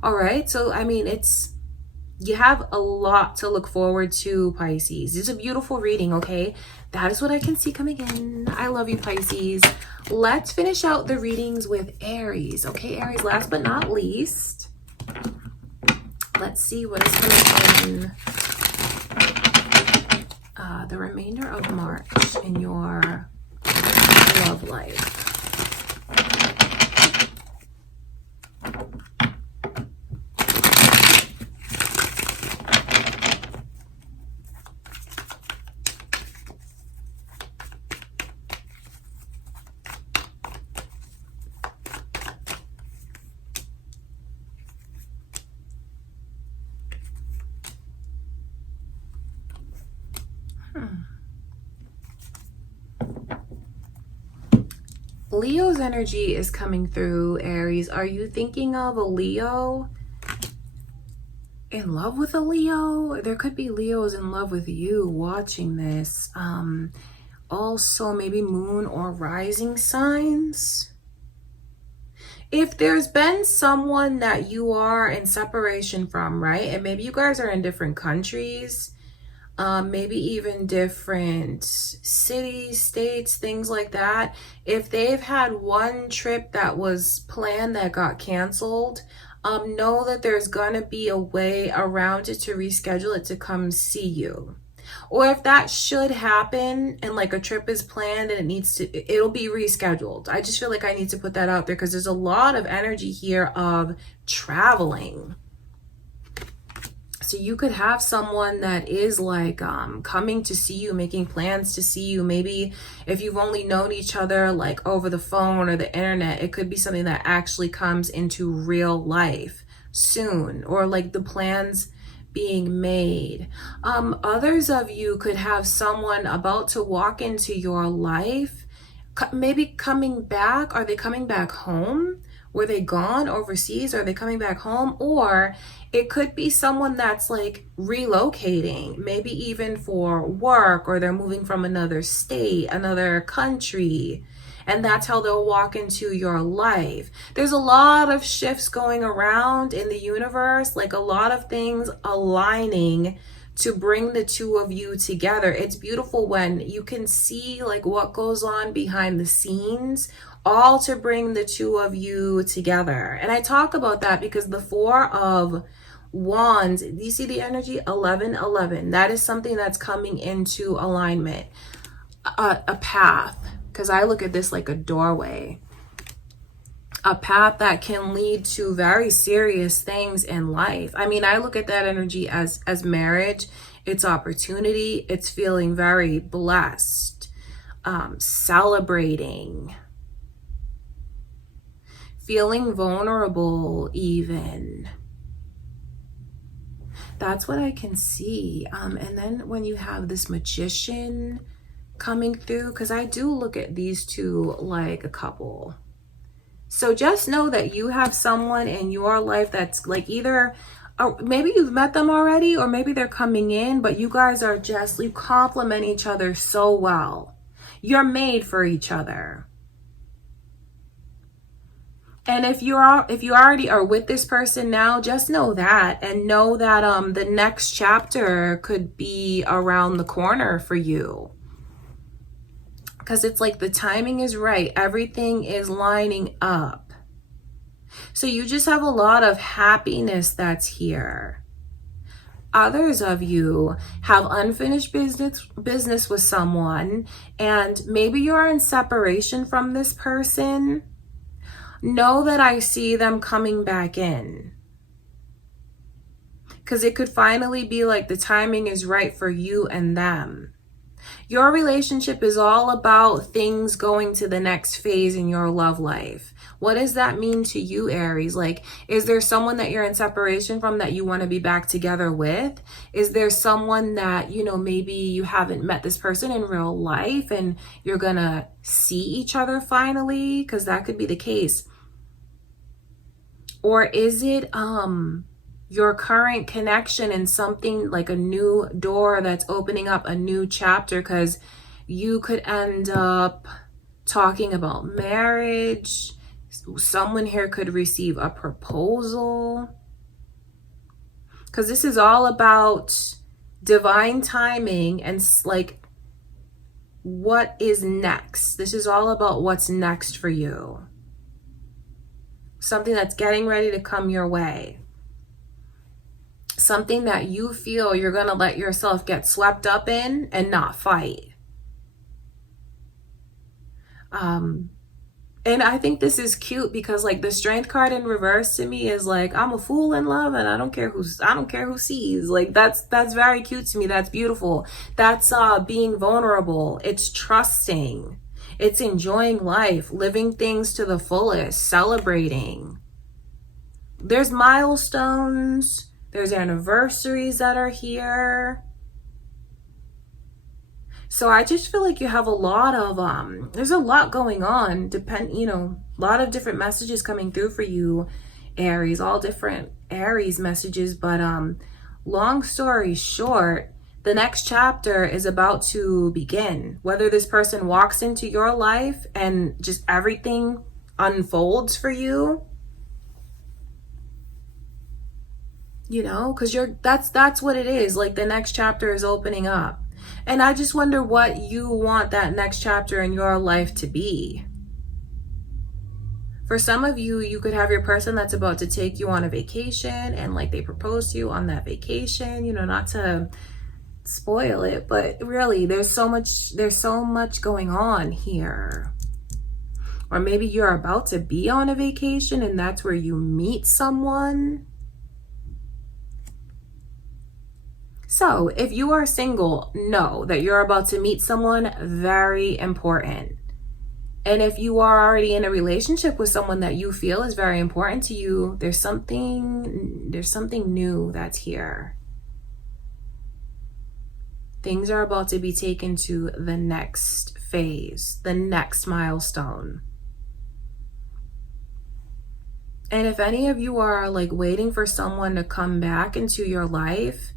All right, so you have a lot to look forward to, Pisces. It's a beautiful reading, okay? That is what I can see coming in. I love you, Pisces. Let's finish out the readings with Aries. Okay, Aries, last but not least. Let's see what is coming in the remainder of March in your love life. Leo's energy is coming through, Aries. Are you thinking of a Leo? In love with a Leo? There could be Leos in love with you watching this. Also, maybe moon or rising signs. If there's been someone that you are in separation from, right? And maybe you guys are in different countries, maybe even different cities, states, things like that. If they've had one trip that was planned that got canceled, know that there's gonna be a way around it to reschedule it to come see you. Or if that should happen and like a trip is planned and it'll be rescheduled. I just feel like I need to put that out there because there's a lot of energy here of traveling. So you could have someone that is like coming to see you, making plans to see you. Maybe if you've only known each other like over the phone or the internet, it could be something that actually comes into real life soon, or like the plans being made. Others of you could have someone about to walk into your life maybe coming back. Are they coming back home? Were they gone overseas? Are they coming back home? Or it could be someone that's like relocating, maybe even for work, or they're moving from another state, another country, and that's how they'll walk into your life. There's a lot of shifts going around in the universe, like a lot of things aligning to bring the two of you together. It's beautiful when you can see like what goes on behind the scenes, all to bring the two of you together. And I talk about that because the Four of Wands, you see the energy 1111, that is something that's coming into alignment, a path, because I look at this like a doorway, a path that can lead to very serious things in life. I mean, I look at that energy as marriage, it's opportunity, it's feeling very blessed, celebrating, feeling vulnerable even. That's what I can see. And then when you have this Magician coming through, because I do look at these two like a couple. So just know that you have someone in your life that's like either, maybe you've met them already, or maybe they're coming in, but you guys are just, you complement each other so well. You're made for each other. And if you already are with this person now, just know that, and know that the next chapter could be around the corner for you. Because it's like the timing is right. Everything is lining up. So you just have a lot of happiness that's here. Others of you have unfinished business with someone, and maybe you're in separation from this person. Know that I see them coming back in. Because it could finally be like the timing is right for you and them. Your relationship is all about things going to the next phase in your love life. What does that mean to you, Aries? Like, is there someone that you're in separation from that you want to be back together with? Is there someone that, you know, maybe you haven't met this person in real life and you're going to see each other finally? Because that could be the case. Or is it your current connection and something like a new door that's opening up a new chapter? Because you could end up talking about marriage. Someone here could receive a proposal. Because this is all about divine timing and like what is next. This is all about what's next for you. Something that's getting ready to come your way. Something that you feel you're going to let yourself get swept up in and not fight. And I think this is cute because like the Strength card in reverse to me is like, I'm a fool in love and I don't care who sees. Like that's very cute to me. That's beautiful. That's being vulnerable. It's trusting. It's enjoying life, living things to the fullest, celebrating. There's milestones. There's anniversaries that are here. So I just feel like you have a lot of, there's a lot going on, a lot of different messages coming through for you, Aries, all different Aries messages. But long story short, the next chapter is about to begin. Whether this person walks into your life and just everything unfolds for you, you know, because that's what it is. Like the next chapter is opening up. And I just wonder what you want that next chapter in your life to be. For some of you, you could have your person that's about to take you on a vacation and like they propose to you on that vacation, you know, not to spoil it, but really there's so much going on here. Or maybe you're about to be on a vacation and that's where you meet someone. So if you are single, know that you're about to meet someone very important. And if you are already in a relationship with someone that you feel is very important to you, there's something new that's here. Things are about to be taken to the next phase, the next milestone. And if any of you are like waiting for someone to come back into your life,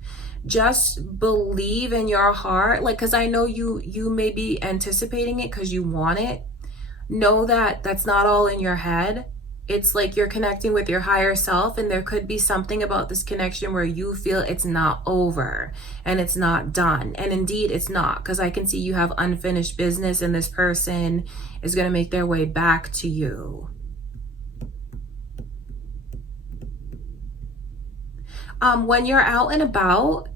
just believe in your heart, like, because I know you may be anticipating it because you want it. Know that that's not all in your head. It's like you're connecting with your higher self, and there could be something about this connection where you feel it's not over and it's not done. And indeed it's not, because I can see you have unfinished business, and this person is going to make their way back to you. When you're out and about,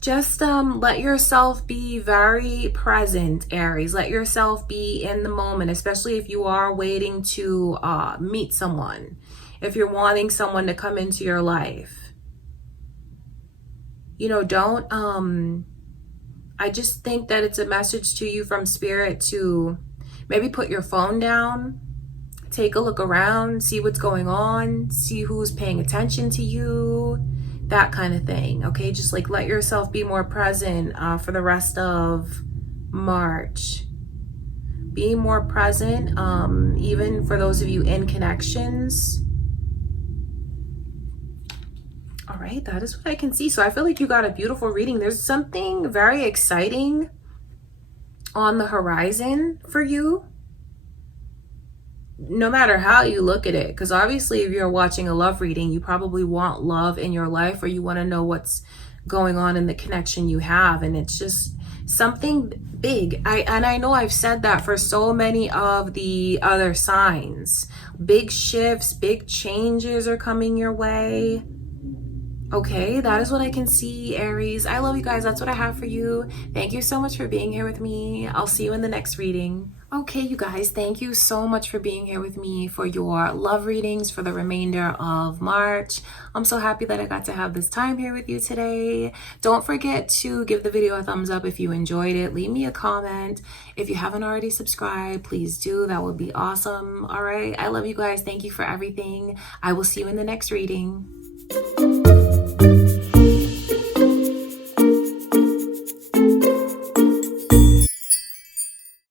just let yourself be very present, Aries. Let yourself be in the moment, especially if you are waiting to meet someone, if you're wanting someone to come into your life. You know, don't, I just think that it's a message to you from Spirit to maybe put your phone down, take a look around, see what's going on, see who's paying attention to you, that kind of thing. Okay, just like let yourself be more present for the rest of March. Be more present, even for those of you in connections. All right, that is what I can see. So I feel like you got a beautiful reading. There's something very exciting on the horizon for you, no matter how you look at it. Because obviously if you're watching a love reading, you probably want love in your life, or you want to know what's going on in the connection you have. And it's just something big. I know I've said that for so many of the other signs. Big shifts, big changes are coming your way. Okay, that is what I can see, Aries. I love you guys. That's what I have for you. Thank you so much for being here with me. I'll see you in the next reading. Okay, you guys, thank you so much for being here with me for your love readings for the remainder of March. I'm so happy that I got to have this time here with you today. Don't forget to give the video a thumbs up if you enjoyed it. Leave me a comment. If you haven't already subscribed, please do. That would be awesome. All right, I love you guys. Thank you for everything. I will see you in the next reading.